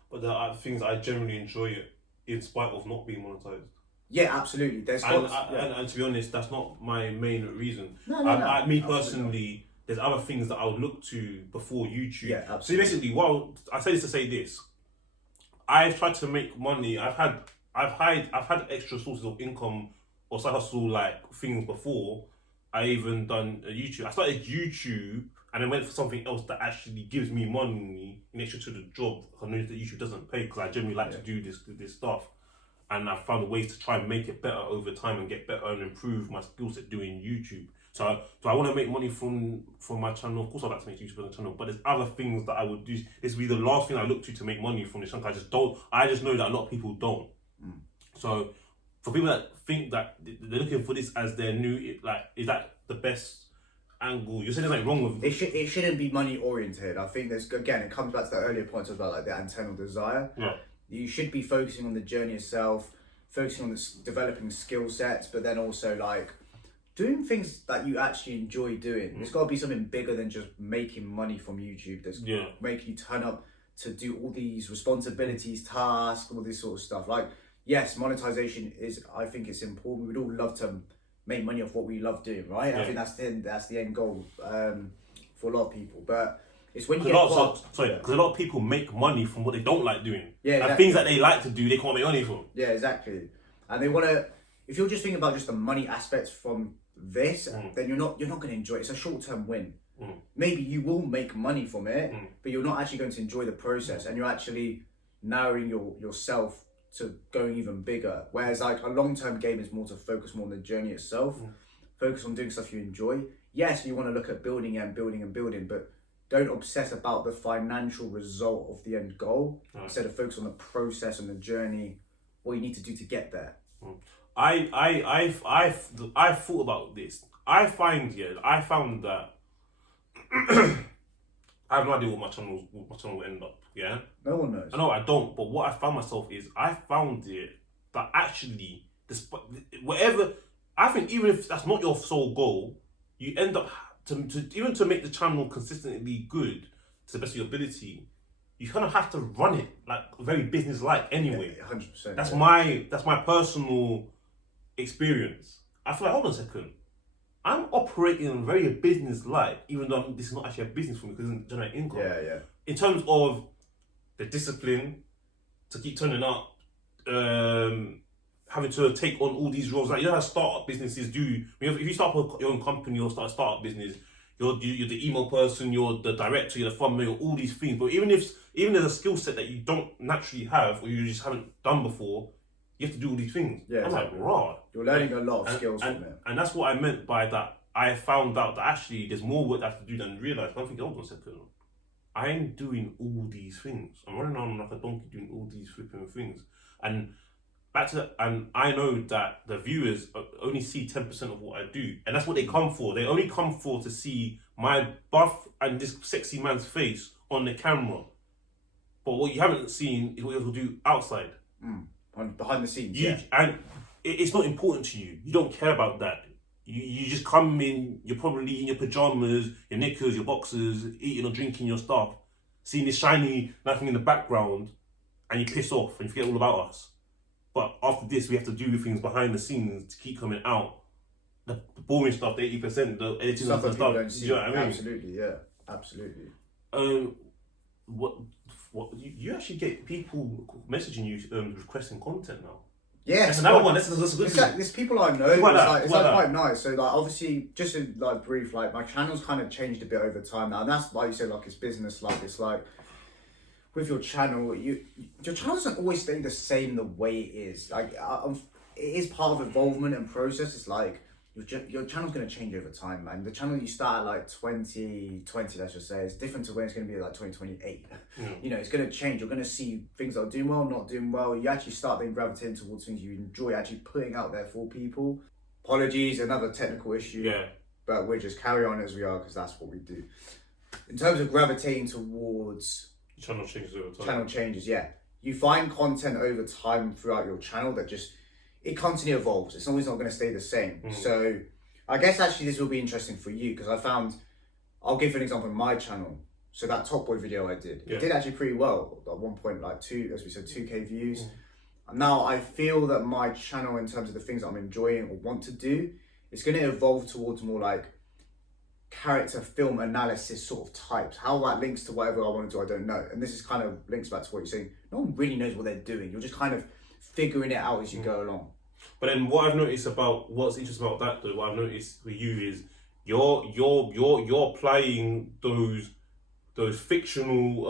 But there are things I generally enjoy it in spite of not being monetized. Yeah, absolutely. And to be honest, that's not my main reason. No. Me personally, there's other things that I would look to before YouTube. Yeah, absolutely. So basically, I say this to say this. I've tried to make money. I've had extra sources of income or side hustle like things before. I even done YouTube. I started YouTube and then went for something else that actually gives me money in extra to the job. I know that YouTube doesn't pay because I generally like to do this stuff, and I found ways to try and make it better over time and get better and improve my skill set doing YouTube. So I want to make money from my channel. Of course, I'd like to make YouTube on the channel, but there's other things that I would do. This would be the last thing I look to make money from this channel. I just know that a lot of people don't. So for people that think that they're looking for this as their new, like, is that the best angle? You're saying there's nothing wrong with it. It shouldn't be money oriented. I think there's, again, it comes back to that earlier point about like the internal desire. Yeah. You should be focusing on the journey itself, focusing on developing skill sets, but then also like doing things that you actually enjoy doing. There's got to be something bigger than just making money from YouTube. That's making you turn up to do all these responsibilities, tasks, all this sort of stuff. Like, yes, monetization is, I think it's important. We'd all love to make money off what we love doing, right? Yeah. I think that's the end goal for a lot of people. But it's when you because a lot of people make money from what they don't like doing. Yeah, exactly. And things that they like to do, they can't make money from. Yeah, exactly. And they want to. If you're just thinking about just the money aspects from this, then you're not going to enjoy it. It's a short-term win. Maybe you will make money from it, but you're not actually going to enjoy the process, and you're actually narrowing yourself to going even bigger. Whereas like a long-term game is more to focus more on the journey itself, focus on doing stuff you enjoy. Yes, you want to look at building and building, but don't obsess about the financial result of the end goal. Instead of focus on the process and the journey, what you need to do to get there. I've thought about this. I found that I have no idea what my channel will end up. Yeah, no one knows. No, I don't. But what I found myself is I found it that actually, despite whatever, I think even if that's not your sole goal, you end up even to make the channel consistently good to the best of your ability, you kind of have to run it like very business-like anyway. 100%. That's my personal experience. I feel like, hold on a second, I'm operating very business-like, even though this is not actually a business for me because it doesn't generate income. Yeah. In terms of the discipline to keep turning up, having to take on all these roles, like you know how startup businesses do. If you start your own company or start a startup business, you're the email person, you're the director, you're the fund manager, all these things. But even there's a skill set that you don't naturally have or you just haven't done before, you have to do all these things. Yeah, I'm exactly. like, raw. You're learning a lot of skills from it. And that's what I meant by that. I found out that actually there's more work I have to do than realize. I'm thinking, hold on a second, I ain't doing all these things. I'm running on like a donkey doing all these flipping things. And and I know that the viewers only see 10% of what I do, and that's what they come for. They only come for to see my buff and this sexy man's face on the camera. But what you haven't seen is what he'll do outside, behind the scenes. And it's not important to you. You don't care about that. You just come in. You're probably in your pajamas, your knickers, your boxers, eating or drinking your stuff, seeing this shiny nothing in the background, and you piss off and you forget all about us. But after this, we have to do things behind the scenes to keep coming out. The boring stuff, the 80%, the editing Stuff that and people stuff. don't see. You know what I mean? Absolutely, yeah. Absolutely. What you actually get people messaging you requesting content now? Yeah, that's another one. That's a good thing. There's people I know. It's quite nice. So like obviously, just in like brief, like my channel's kind of changed a bit over time now, and that's like you said, like it's business. Like it's like with your channel, your channel doesn't always stay the same the way it is. Like it is part of involvement and process. It's like your channel's going to change over time, man. The channel you start at like 2020, let's just say, is different to when it's going to be like 2028. You know, it's going to change. You're going to see things that are doing well, not doing well. You actually start then gravitating towards things you enjoy actually putting out there for people. Apologies, another technical issue. Yeah. But we'll just carry on as we are because that's what we do. In terms of gravitating towards... Channel changes over time. Channel changes, yeah. You find content over time throughout your channel that just... It constantly evolves. It's always not going to stay the same. So I guess actually this will be interesting for you because I found, I'll give you an example on my channel. So that Top Boy video I did, it did actually pretty well. At one point, like 2K views. Now I feel that my channel in terms of the things that I'm enjoying or want to do, it's going to evolve towards more like character film analysis sort of types. How that links to whatever I want to do, I don't know. And this is kind of links back to what you're saying. No one really knows what they're doing. You're just kind of figuring it out as you go along. But then what I've noticed about what's interesting about that though, what I've noticed with you is you're applying those fictional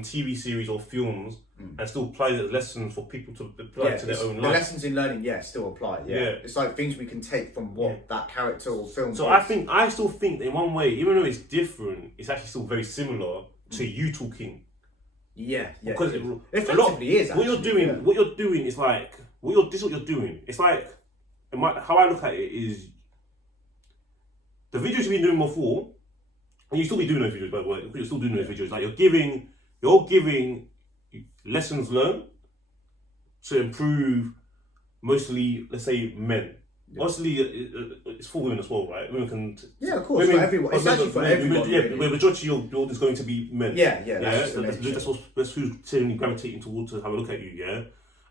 TV series or films and still apply the lessons for people to apply to their own life. The lessons in learning, still apply. It's like things we can take from what that character or film. So I still think that in one way, even though it's different, it's actually still very similar to you talking. Because it effectively is. What you're doing is like this is what you're doing. It's like how I look at it is the videos you've been doing before, and you still be doing those videos by the way. You're still doing those videos. Like you're giving lessons learned to improve mostly, let's say, men. Obviously, it's for women as well, right? Women can. Of course. For everyone. It's actually for everyone. The majority of your audience is going to be men. That's who's generally gravitating towards to have a look at you, yeah?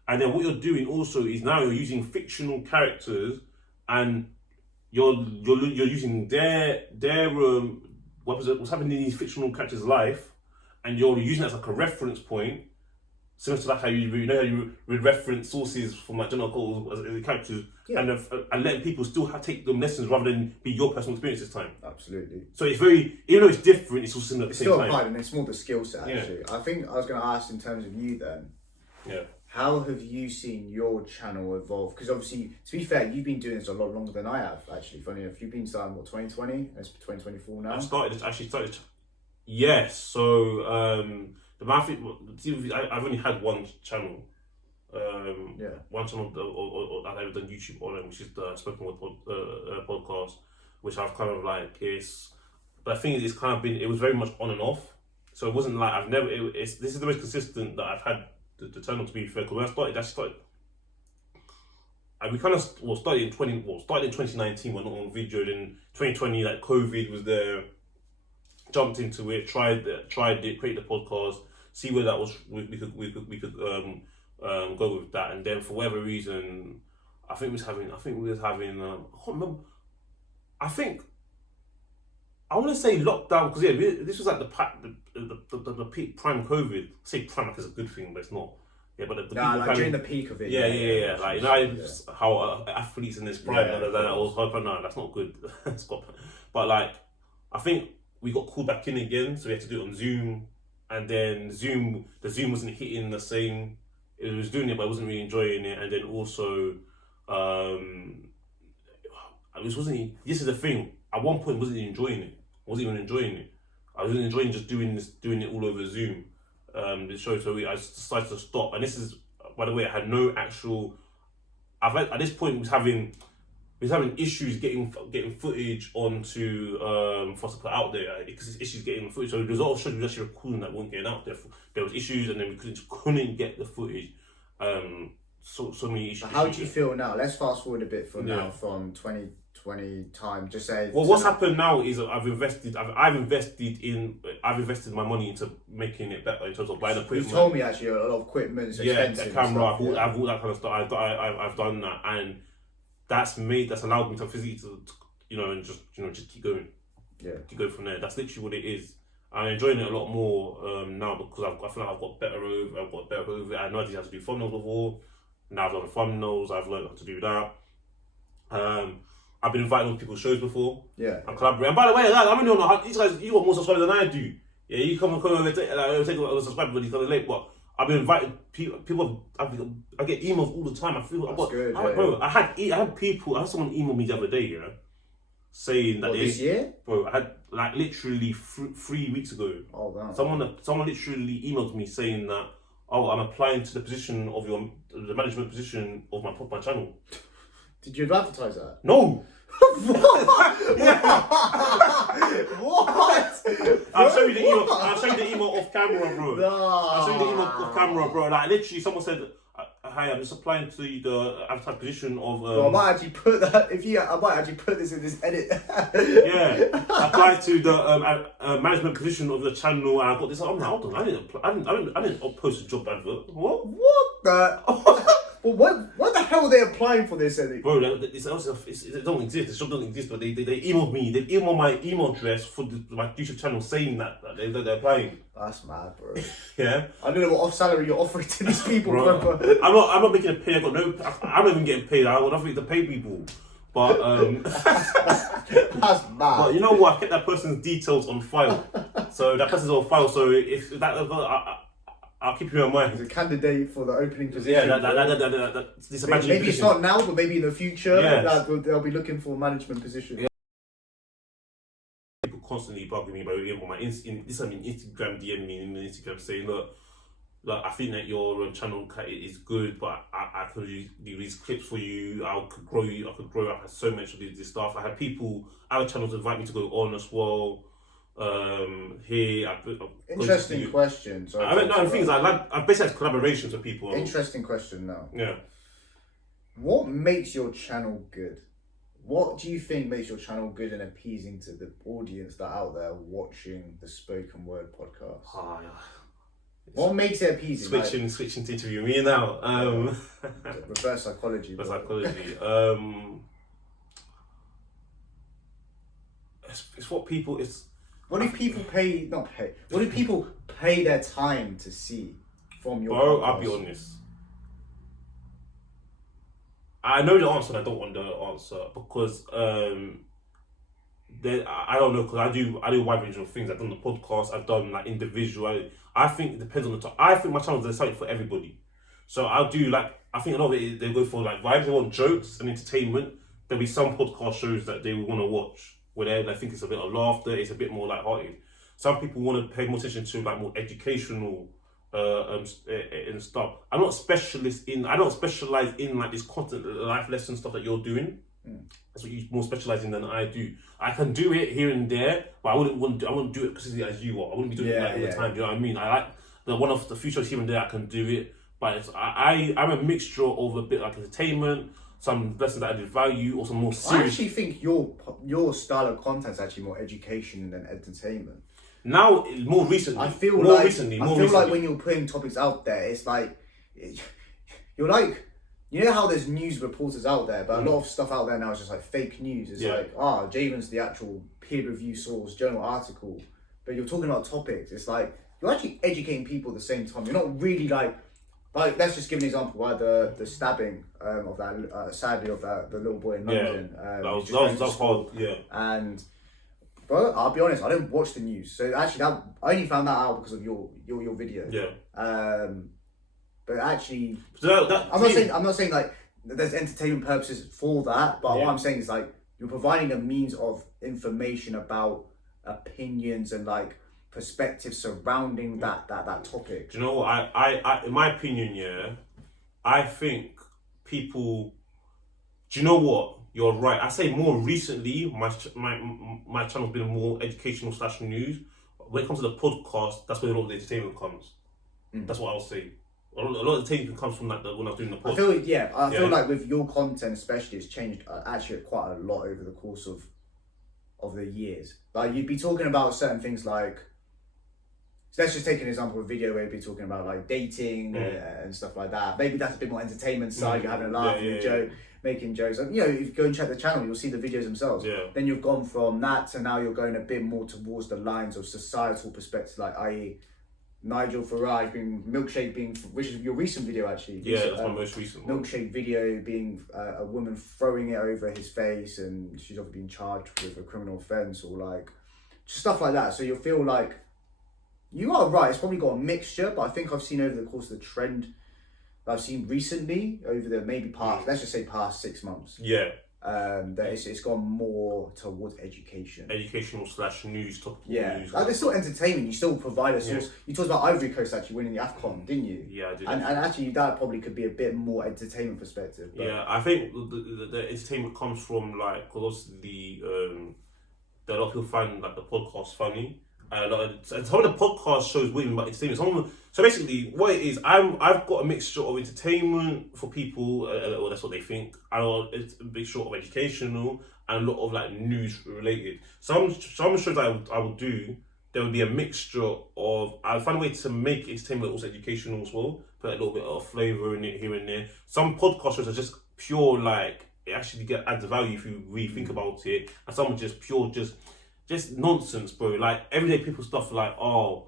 And then what you're doing also is now you're using fictional characters and you're using their what's happening in these fictional characters' life, and you're using it as like a reference point. Similar to like how you reference sources from like general calls as characters, and letting people still take them lessons rather than be your personal experience this time. Absolutely. So it's very, even though it's different, it's all similar at the same time. It's still applied, and it's more the skill set actually. I think I was going to ask in terms of you then. Yeah. How have you seen your channel evolve? Because obviously, to be fair, you've been doing this a lot longer than I have. Actually, funny enough, you've been starting 2020. It's 2024 now. I started. Yes. So I've only had one channel. One channel that I've done YouTube on, which is the Spoken Word podcast, which I've kind of like but the thing is, it's kind of been, it was very much on and off. So it wasn't like this is the most consistent that I've had the channel, to be fair. Because when I started, we kind of started in 2019. We're not on video. Then 2020, like COVID was there. Jumped into it, tried it, created the podcast, see where that was. We could go with that, and then for whatever reason, I think we was having. I can't remember. I want to say lockdown because this was like the peak prime COVID. I say prime like it's a good thing, but it's not. Yeah, but during the peak of it. Yeah. Like how athletes in this prime, no, that's not good. But like, I think we got called back in again, so we had to do it on Zoom, and then the Zoom wasn't hitting the same. It was doing it, but I wasn't really enjoying it, and then also, this is the thing. At one point, I wasn't even enjoying it. I was enjoying just doing it all over Zoom. The show, so I just decided to stop. And this is, by the way, I had no actual. At this point, was having issues getting footage onto for us to put out there because it's issues getting the footage. So there's a lot of shows we actually recording that weren't getting out there. There was issues, and then we couldn't get the footage. So many issues. How do you feel now? Let's fast forward a bit from now, from 2020 time. Just say. Well, what's happened now is I've invested my money into making it better in terms of buying equipment. You told me actually a lot of equipment, expensive. A camera, I've bought that kind of stuff. I've done that, and that's allowed me to physically and just keep going. Yeah. Keep going from there. That's literally what it is. I'm enjoying it a lot more now because I feel like I've got better over it. I know I didn't have to do thumbnails before. Now I've done thumbnails. I've learned how to do that. I've been invited on people's shows before. Yeah. I'm collaborating. And by the way, I'm only on these guys. You got more subscribers than I do. Yeah, you come over, take a subscriber, but he's kind of late. But I've been invited. People. I get emails all the time. I feel. I had someone email me the other day. Saying that this year? Bro, I had like literally 3 weeks ago. Oh wow. Someone literally emailed me saying that, I'm applying to the position of the management position of my channel. Did you advertise that? No. What? I'll show you the email off camera, bro. No. I'll show you the email off camera, bro. Like literally, someone said, "Hi, I'm just applying to the advertised position of." I might actually put that. I might actually put this in this edit. Yeah, applied to the management position of the channel, and I got this. I'm like, hold on, I didn't post a job advert. What? What the? Well, what the hell are they applying for this, Eddie? Bro, it don't exist. The job doesn't exist, but they emailed me. They emailed my email address for my YouTube channel saying that they're applying. That's mad, bro. Yeah. I don't know what off salary you're offering to these people, bro. I'm not making a pay. I'm not even getting paid. I want nothing to pay people. But that's mad. But you know what? I kept that person's details on file. So that person's on file. So if that. I'll keep you in mind. As a candidate for the opening position. Yeah, maybe it's not now, but maybe in the future, they'll be looking for a management position. Yeah. People constantly bugging me about my Instagram, DM me in Instagram saying, look, I think that your channel is good, but I could do these clips for you. I could grow you. I have so much of this stuff. I had other channels invite me to go on as well. Interesting question. So the thing is, I basically had collaborations with people. Interesting question now. Yeah. What makes your channel good? What do you think makes your channel good and appeasing to the audience that are out there watching the Spoken Word podcast? Oh, yeah. What makes it appeasing? Switching to interview me now. Reverse psychology. It's what people. What do people pay? Not pay. What do people pay their time to see from your? Bro, podcast? I'll be honest. I know the answer, and I don't want the answer because I don't know, because I do a wide range of things. I've done the podcast. I've done like individual. I think it depends on the time. I think my channels are something for everybody. So I'll do I think a lot of it they go for like vibes. They want jokes and entertainment. There'll be some podcast shows that they will want to watch where they think it's a bit of laughter, it's a bit more light-hearted. Some people want to pay more attention to like more educational and stuff. I don't specialize in like this content life lesson stuff that you're doing. That's what you more specialize in than I do. I can do it here and there, but I wouldn't do it consistently as you are. I wouldn't be doing it all the time. Do you know what I mean? I like the one of the few shows here and there I can do it, but I'm a mixture of a bit like entertainment. some lessons that added value, or some more I serious. actually think your style of content is actually more education than entertainment. Now, more recently, I feel like when you're putting topics out there, it's like you're like, you know how there's news reporters out there, but a lot of stuff out there now is just like fake news. It's like, Javen's the actual peer review source, journal article, but you're talking about topics. It's like you're actually educating people at the same time. You're not really like let's just give an example. Why the stabbing of that sadly of the little boy in London. That was hard. Yeah, and. Bro, I'll be honest, I don't watch the news. So actually I only found that out because of your video. Yeah. But actually I'm not saying like there's entertainment purposes for that, but what I'm saying is like you're providing a means of information about opinions and like perspectives surrounding that topic. Do you know what? I in my opinion, I think people. Do you know what? You're right. I say more recently, my channel's been more educational / news. When it comes to the podcast, that's where a lot of the entertainment comes. That's what I'll say. A lot of the entertainment comes from that when I was doing the podcast. I feel like with your content especially, it's changed actually quite a lot over the course of the years. Like you'd be talking about certain things like, so let's just take an example of a video where you'd be talking about like dating and stuff like that. Maybe that's a bit more entertainment side. You're having a laugh and a joke. Making jokes, and if you go and check the channel, you'll see the videos themselves. Then you've gone from that to now you're going a bit more towards the lines of societal perspective, like i.e. Nigel Farage being milkshake being, which is your recent video actually. That's my most recent one. Milkshake video being a woman throwing it over his face, and she's obviously been charged with a criminal offence or like stuff like that. So you'll feel like you are right. It's probably got a mixture, but I think I've seen over the course of the trend. I've seen recently over the let's just say past 6 months. That it's gone more towards educational / news, topical news. Like there's still entertainment. You still provide a source. You talked about Ivory Coast actually winning the AFCON, didn't you? Yeah, I did. And actually that probably could be a bit more entertainment perspective. But I think the entertainment comes from like, because obviously a lot of people find like the podcast funny. Some of the podcast shows winning, but entertainment. So basically, what it is, I've got a mixture of entertainment for people, or that's what they think. It's a mixture of educational and a lot of like news related. Some shows I would do, there would be a mixture of. I find a way to make entertainment also educational as well. Put a little bit of flavour in it here and there. Some podcast shows are just pure like it actually adds value if you really think about it, and some are just pure just nonsense, bro. Like everyday people stuff like I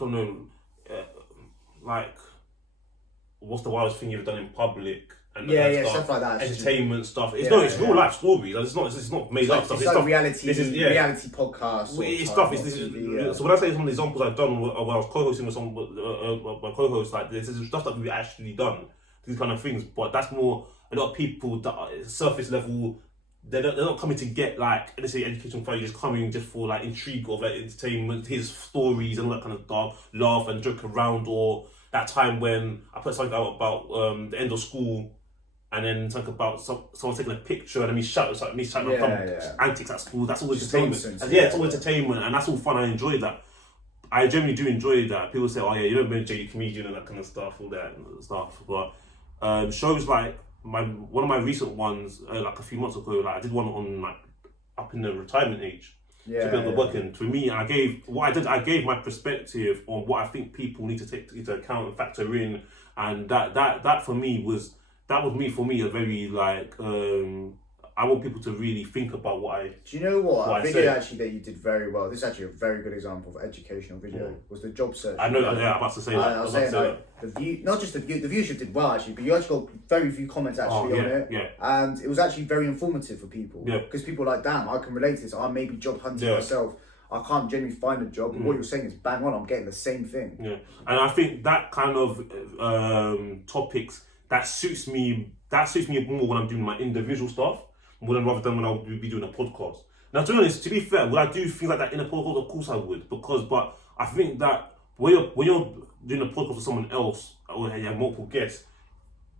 don't know, like what's the wildest thing you've done in public and stuff like that. Entertainment stuff. It's real life stories. Like, it's not made up stuff. It's like reality. This is reality podcast. It's stuff. So when I say some of the examples I've done when I was co-hosting with some my co-hosts, like this is stuff that we've actually done. These kind of things, but that's more a lot of people that are surface level. They're not coming to get like, let's say, educational value, just coming just for like intrigue of like entertainment, his stories and all that kind of stuff, laugh and joke around, or that time when I put something out about the end of school, and then something about someone taking a picture and then me shouting antics at school. That's all entertainment. It's all entertainment, and that's all fun. I enjoy that. I generally do enjoy that. People say, "Oh yeah, you don't mention a comedian and that kind of stuff, all that stuff," but shows like. One of my recent ones, like a few months ago, like I did one on like up in the retirement age. Working for me, and I gave my perspective on what I think people need to take into account and factor in, and that for me was a very like I want people to really think about what I. Do you know what? A video actually that you did very well. This is actually a very good example of educational video. Was the job search. I know that. Yeah, I'm about to say that. I was saying like the view, not just the viewership did well actually, but you actually got very few comments actually on it. Yeah. And it was actually very informative for people. Yeah. Because people were like, damn, I can relate to this. I may be job hunting myself. I can't genuinely find a job, but what you're saying is bang on. I'm getting the same thing. Yeah, and I think that kind of topics that suits me more when I'm doing my individual stuff. Rather than when I would be doing a podcast. Now, to be honest, to be fair, would I do things like that in a podcast? Of course I would, but I think that when you're doing a podcast with someone else, or you have multiple guests,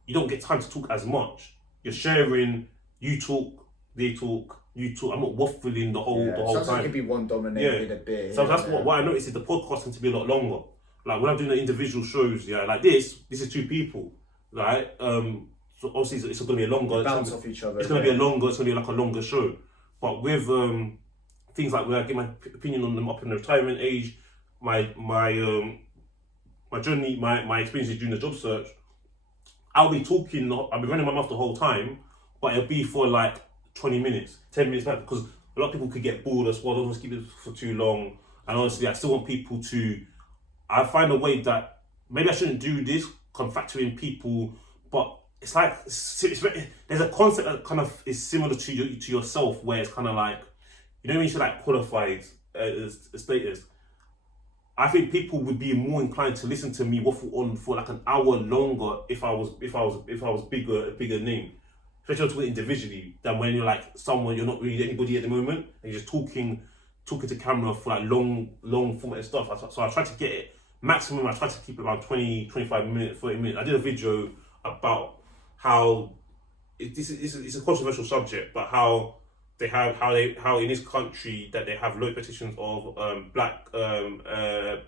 you don't get time to talk as much. You're sharing, you talk, they talk, you talk. I'm not waffling the whole time. Sometimes it could be one dominated a bit. So that's what I noticed is the podcast tends to be a lot longer. Like when I'm doing the individual shows, like this is two people. right? So obviously it's going to be a longer. Bounce off each other. It's going to be a longer. It's going to be like a longer show. But with things like where I give my opinion on them up in the retirement age, my journey, my experiences during the job search, I'll be talking. I'll be running my mouth the whole time, but it'll be for like 20 minutes, 10 minutes back, because a lot of people could get bored as well. Don't want to keep it for too long. And honestly, I still want people to. I find a way that maybe I shouldn't do this, factor in people, but it's like there's a concept that kind of is similar to yourself, where it's kind of like, you know, when you say like qualified status. I think people would be more inclined to listen to me waffle on for like an hour longer if I was a bigger name, especially talking individually, than when you're like someone you're not really anybody at the moment and you're just talking to camera for like long format stuff. So I try to get it maximum. I try to keep it around 20, 25 minutes, 30 minutes. I did a video about how it's a controversial subject, but how in this country that they have low expectations of black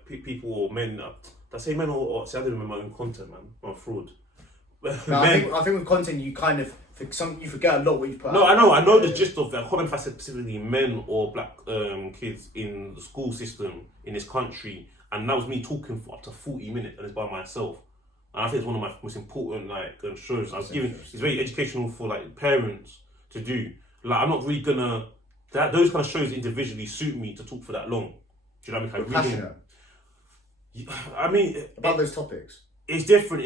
people or men. Did I say men or see, I don't remember my own content, man. I'm a fraud. No, I think with content you kind of you forget a lot what you put. No, out. I know the gist of that. I can't remember if I said specifically men or black kids in the school system in this country, and that was me talking for up to 40 minutes, and it's by myself. And I think it's one of my most important shows. I was giving. It's very educational for like parents to do. Like, I'm not really gonna. Those kind of shows individually suit me to talk for that long. Do you know what I mean? Passionate. I mean, about those topics. It's different.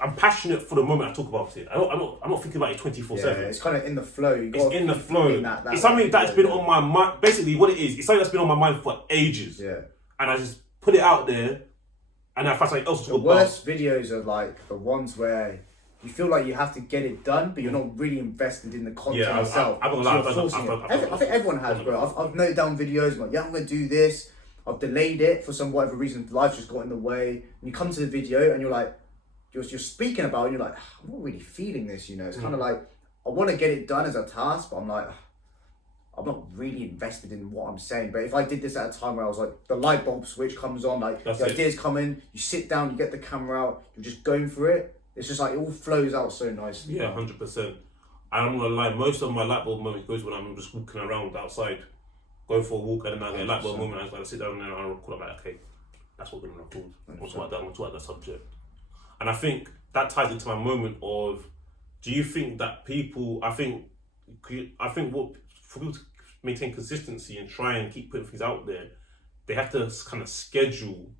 I'm passionate for the moment I talk about it. I'm not thinking about it 24/7. Yeah, it's kind of in the flow. It's in the flow. It's something that's been on my mind. Basically, what it is, it's something that's been on my mind for ages. Yeah. And I just put it out there, and I find something else to talk about. The worst videos are like the ones where you feel like you have to get it done, but you're not really invested in the content itself. I think everyone has, bro. I've noted down videos, I'm like, yeah, I'm going to do this. I've delayed it for some whatever reason. Life just got in the way. And you come to the video and you're like, you're speaking about it and you're like, I'm not really feeling this, you know. It's kind of like, I want to get it done as a task, but I'm like, I'm not really invested in what I'm saying. But if I did this at a time where I was like, the light bulb switch comes on, like the ideas come in, you sit down, you get the camera out, you're just going for it. It's just like it all flows out so nicely. Yeah, 100%. I'm not gonna lie, most of my light bulb moments goes when I'm just walking around outside, going for a walk, and then I get a light bulb moment. I just like sit down and I record. I'm like, okay, that's what we're gonna record. I'm gonna talk about that subject. And I think that ties into my moment of, do you think that people? I think what for people to maintain consistency and try and keep putting things out there, they have to kind of schedule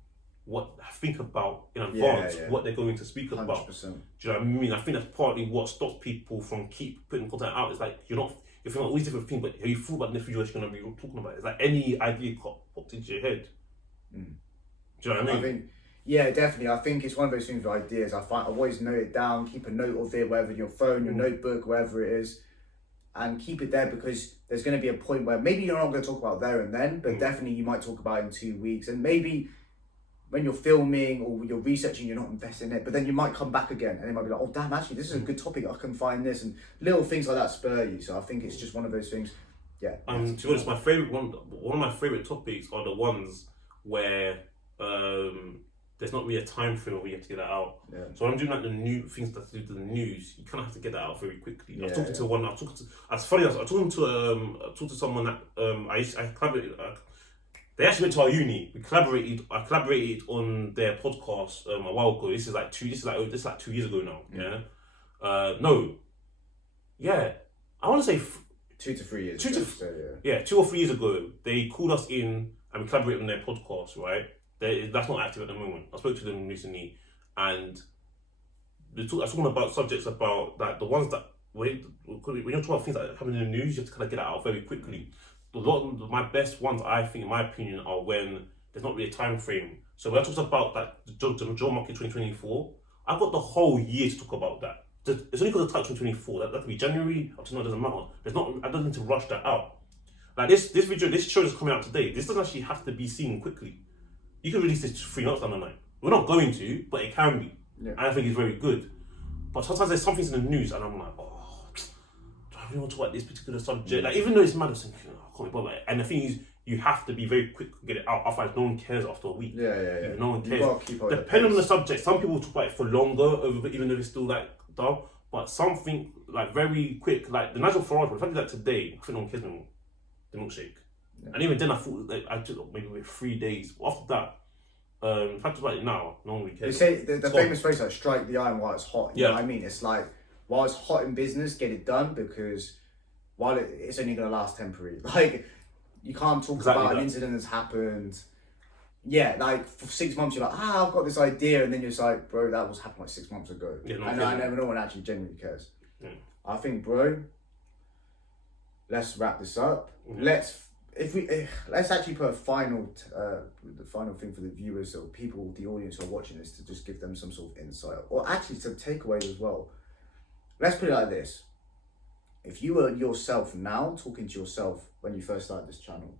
think about in advance what they're going to speak about. 100%. Do you know what I mean? I think that's partly what stops people from keep putting content out. It's like you're thinking all these different things, but have you thought about the video you're going to be talking about? It's like any idea popped into your head. Do you know what I mean? I think, yeah, definitely. I think it's one of those things with ideas. I always note it down, keep a note of it, whether your phone, your notebook, wherever it is, and keep it there, because there's going to be a point where maybe you're not going to talk about there and then, but definitely you might talk about it in 2 weeks, and maybe when you're filming or you're researching, you're not investing in it, but then you might come back again and it might be like, oh damn, actually this is a good topic, I can find this, and little things like that spur you. So I think it's just one of those things. Yeah. To be honest, my favorite one of my favorite topics are the ones where there's not really a time frame where you have to get that out. Yeah. So when I'm doing like the new things that do with the news, you kind of have to get that out very quickly. I was talking to one. I was talking to someone that I collaborated. They actually went to our uni. I collaborated on their podcast a while ago. This is like 2 years ago now. Yeah. No. Yeah. I want to say 2 to 3 years. 2 or 3 years ago, they called us in and we collaborated on their podcast. Right. That's not active at the moment. I spoke to them recently, and I was talking about subjects about like the ones that when you're talking about things that happen in the news, you have to kind of get that out very quickly. My best ones, I think, in my opinion, are when there's not really a time frame. So when I talked about that the job market 2024, I've got the whole year to talk about that. It's only because of type 2024. That could be January up to now. Doesn't matter. I don't need to rush that out. Like this show is coming out today. This doesn't actually have to be seen quickly. You can release this 3 months down the line. We're not going to, but it can be. Yeah. And I think it's very good. But sometimes there's some things in the news, and I'm like, do I really want to talk about this particular subject? Like, even though it's mad, I'm thinking, I can't be bothered. And the thing is, you have to be very quick to get it out. Otherwise, no one cares after a week. Yeah. No one You cares. gotta keep up with the Depending on the pace. subject, some people talk about it for longer, even though it's still like dull. But something like very quick, like the Nigel Farage, if I did that today, I think no one cares anymore. The milkshake. Yeah. And even then, I thought like, I took maybe wait 3 days. But after that, if I talk about it now, no one really cares. They say the famous phrase like strike the iron while it's hot. You know what I mean? It's like while it's hot in business, get it done, because while it's only gonna last temporary. Like you can't talk about an incident that's happened. Yeah, like for 6 months you're like, I've got this idea, and then you're just like, bro, that was happened like 6 months ago. Yeah, I know no one actually genuinely cares. I think, bro, let's wrap this up. Let's actually put a the final thing for the viewers or people, the audience who are watching this, to just give them some sort of insight, or actually some takeaways as well. Let's put it like this: if you were yourself now, talking to yourself when you first started this channel,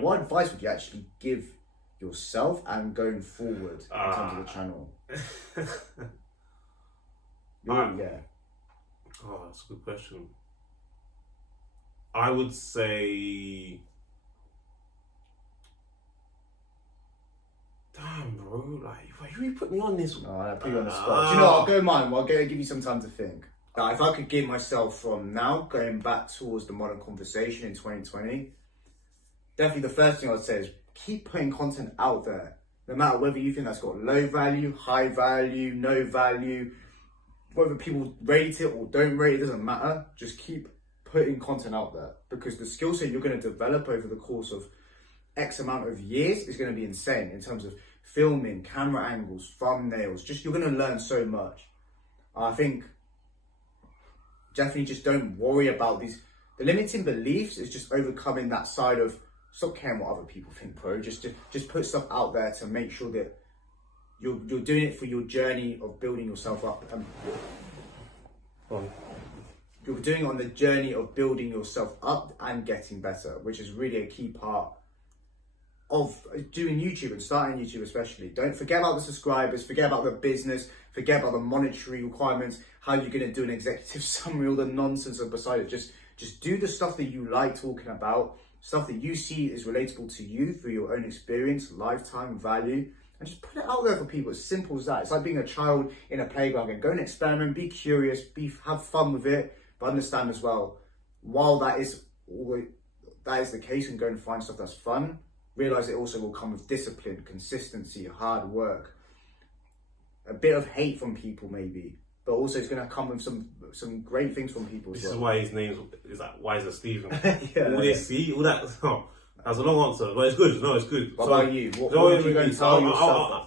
what advice would you actually give yourself and going forward in terms of the channel? Oh, that's a good question. I would say, damn, bro, like, you really put me on this. Oh, I put you on the spot. Do you know what? I'll go mine. I'll give you some time to think. If I could give myself from now, going back towards the modern conversation in 2020, definitely the first thing I'd say is keep putting content out there. No matter whether you think that's got low value, high value, no value, whether people rate it or don't rate it, doesn't matter. Just keep putting content out there, because the skill set you're going to develop over the course of X amount of years is going to be insane in terms of filming, camera angles, thumbnails. Just you're going to learn so much. I think definitely just don't worry about the limiting beliefs. Is just overcoming that side of stop caring what other people think, bro. Just put stuff out there to make sure that you're doing it for your journey of building yourself up. You're doing it on the journey of building yourself up and getting better, which is really a key part of doing YouTube and starting YouTube especially. Don't forget about the subscribers, forget about the business, forget about the monetary requirements, how you're going to do an executive summary, all the nonsense beside it. Just do the stuff that you like talking about, stuff that you see is relatable to you through your own experience, lifetime value, and just put it out there for people. It's simple as that. It's like being a child in a playground and go and experiment, be curious, have fun with it, but understand as well, while that is the case, and go and find stuff that's fun, realize it also will come with discipline, consistency, hard work, a bit of hate from people maybe, but also it's going to come with some great things from people as well. This is why his name is like Wiser Stephen. All they see, all that. Oh, that's a long answer, but it's good. No, it's good. What about you? What are you going to tell yourself?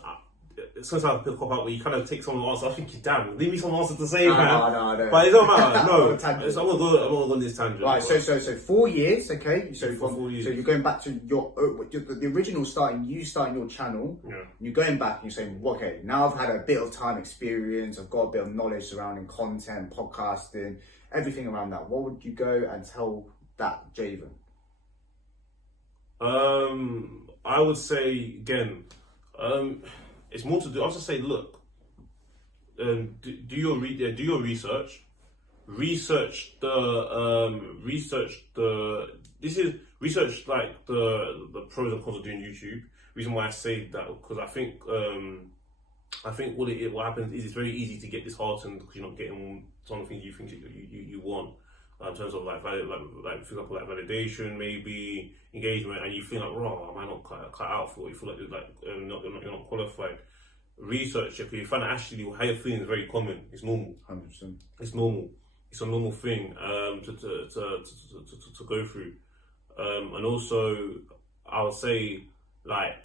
It's sometimes I pick up out where you kind of take someone's answer. I think, damn, leave me some answer to say, man. No. But it don't matter. No, I'm gonna go on this tangent. Right. So 4 years, okay. So for 4 years. So you're going back to the original starting your channel. Yeah. You're going back and you're saying, okay, now I've had a bit of time experience. I've got a bit of knowledge surrounding content, podcasting, everything around that. What would you go and tell that Javen? I would say again, it's more to do. I'll just say, look, do your research. Research like the pros and cons of doing YouTube. Reason why I say that, because I think what happens is it's very easy to get disheartened because you're not getting some of the things you think you want. In terms of like for example, like validation, maybe engagement, and you feel like, am I not cut out for it? You feel like you're not qualified. Research it, because you find that actually how you're feeling is very common. It's normal. 100%. It's normal. It's a normal thing to go through. And also, I would say like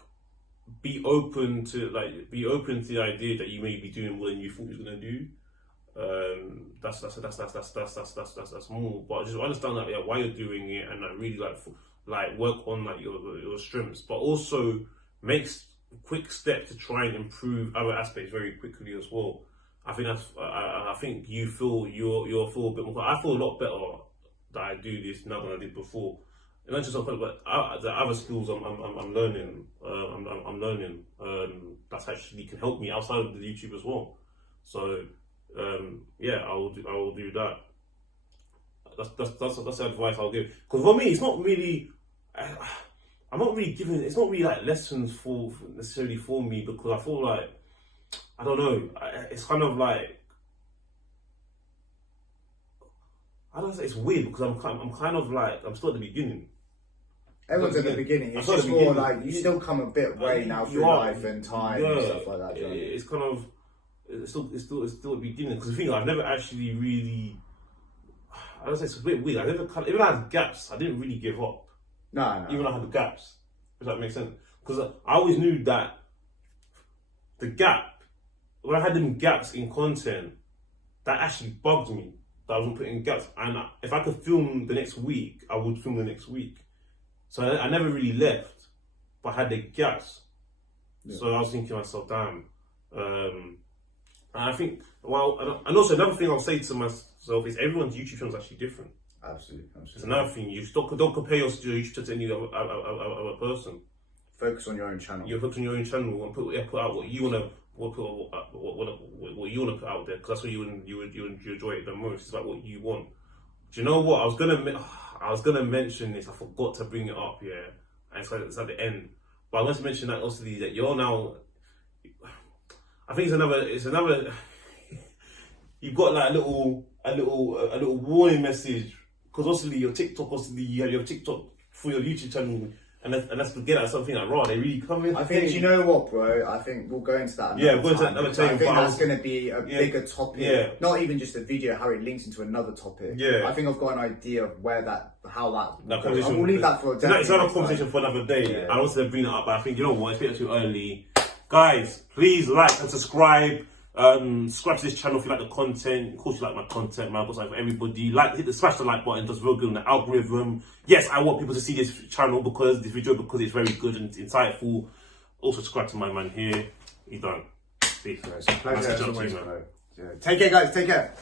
be open to the idea that you may be doing more than you thought you were gonna do. That's more, but just understand that why you're doing it, and really like work on like your strengths, but also makes quick steps to try and improve other aspects very quickly as well. I think I think you'll feel a bit more. I feel a lot better that I do this now than I did before. And not just but the other skills I'm learning. I'm learning. That's actually can help me outside of the YouTube as well. So. I will do that. That's the advice I'll give. Because for me, it's not really. I'm not really giving. It's not really like lessons for necessarily for me, because I feel like, I don't know. It's kind of like, I don't know. It's weird because I'm kind of like, I'm still at the beginning. Everyone's at the beginning. It's just more like you still come a bit way now through life and time and stuff like that. It's kind of, it's still at the beginning, because the thing, I've never actually really, I don't say, it's a bit weird. Even I had gaps, I didn't really give up. No. Even I had the gaps. Does that make sense? Because I always knew that the gap, when I had them gaps in content, that actually bugged me. That I wasn't putting gaps, and if I could film the next week, I would film the next week. So I never really left, but I had the gaps. Yeah. So I was thinking to myself, damn. And I think, and also another thing I'll say to myself is everyone's YouTube channel is actually different. Absolutely. It's another thing. You don't compare your YouTube channel to any other person. Focus on your own channel. You focus on your own channel and put out what you wanna what you wanna put out there, because that's what you enjoy it the most. It's about what you want. Do you know what? I was gonna mention this. I forgot to bring it up. Yeah, and it's at the end. But I want to mention that also that you're now. I think it's another. You've got like a little warning message, because obviously your TikTok, you have your TikTok for your YouTube channel, and that's to get at something like raw. They really come in. I think, you know what, bro? I think we'll go into that. We'll go into that another time. I think that's going to be a bigger topic. Yeah. Not even just a video, how it links into another topic. Yeah. I think I've got an idea of how that. Conversation. We'll leave that for a day. It's not a conversation for another day. Yeah. I wanted to bring it up, but I think, you know what? It's a bit too early. Guys, please like and subscribe. Subscribe to this channel if you like the content. Of course, you like my content, man. Of course, for everybody. Smash the like button. It does real good on the algorithm. Yes, I want people to see this channel, because it's very good and insightful. Also, subscribe to my man here. You don't. Peace. Pleasure. Take care, guys. Take care.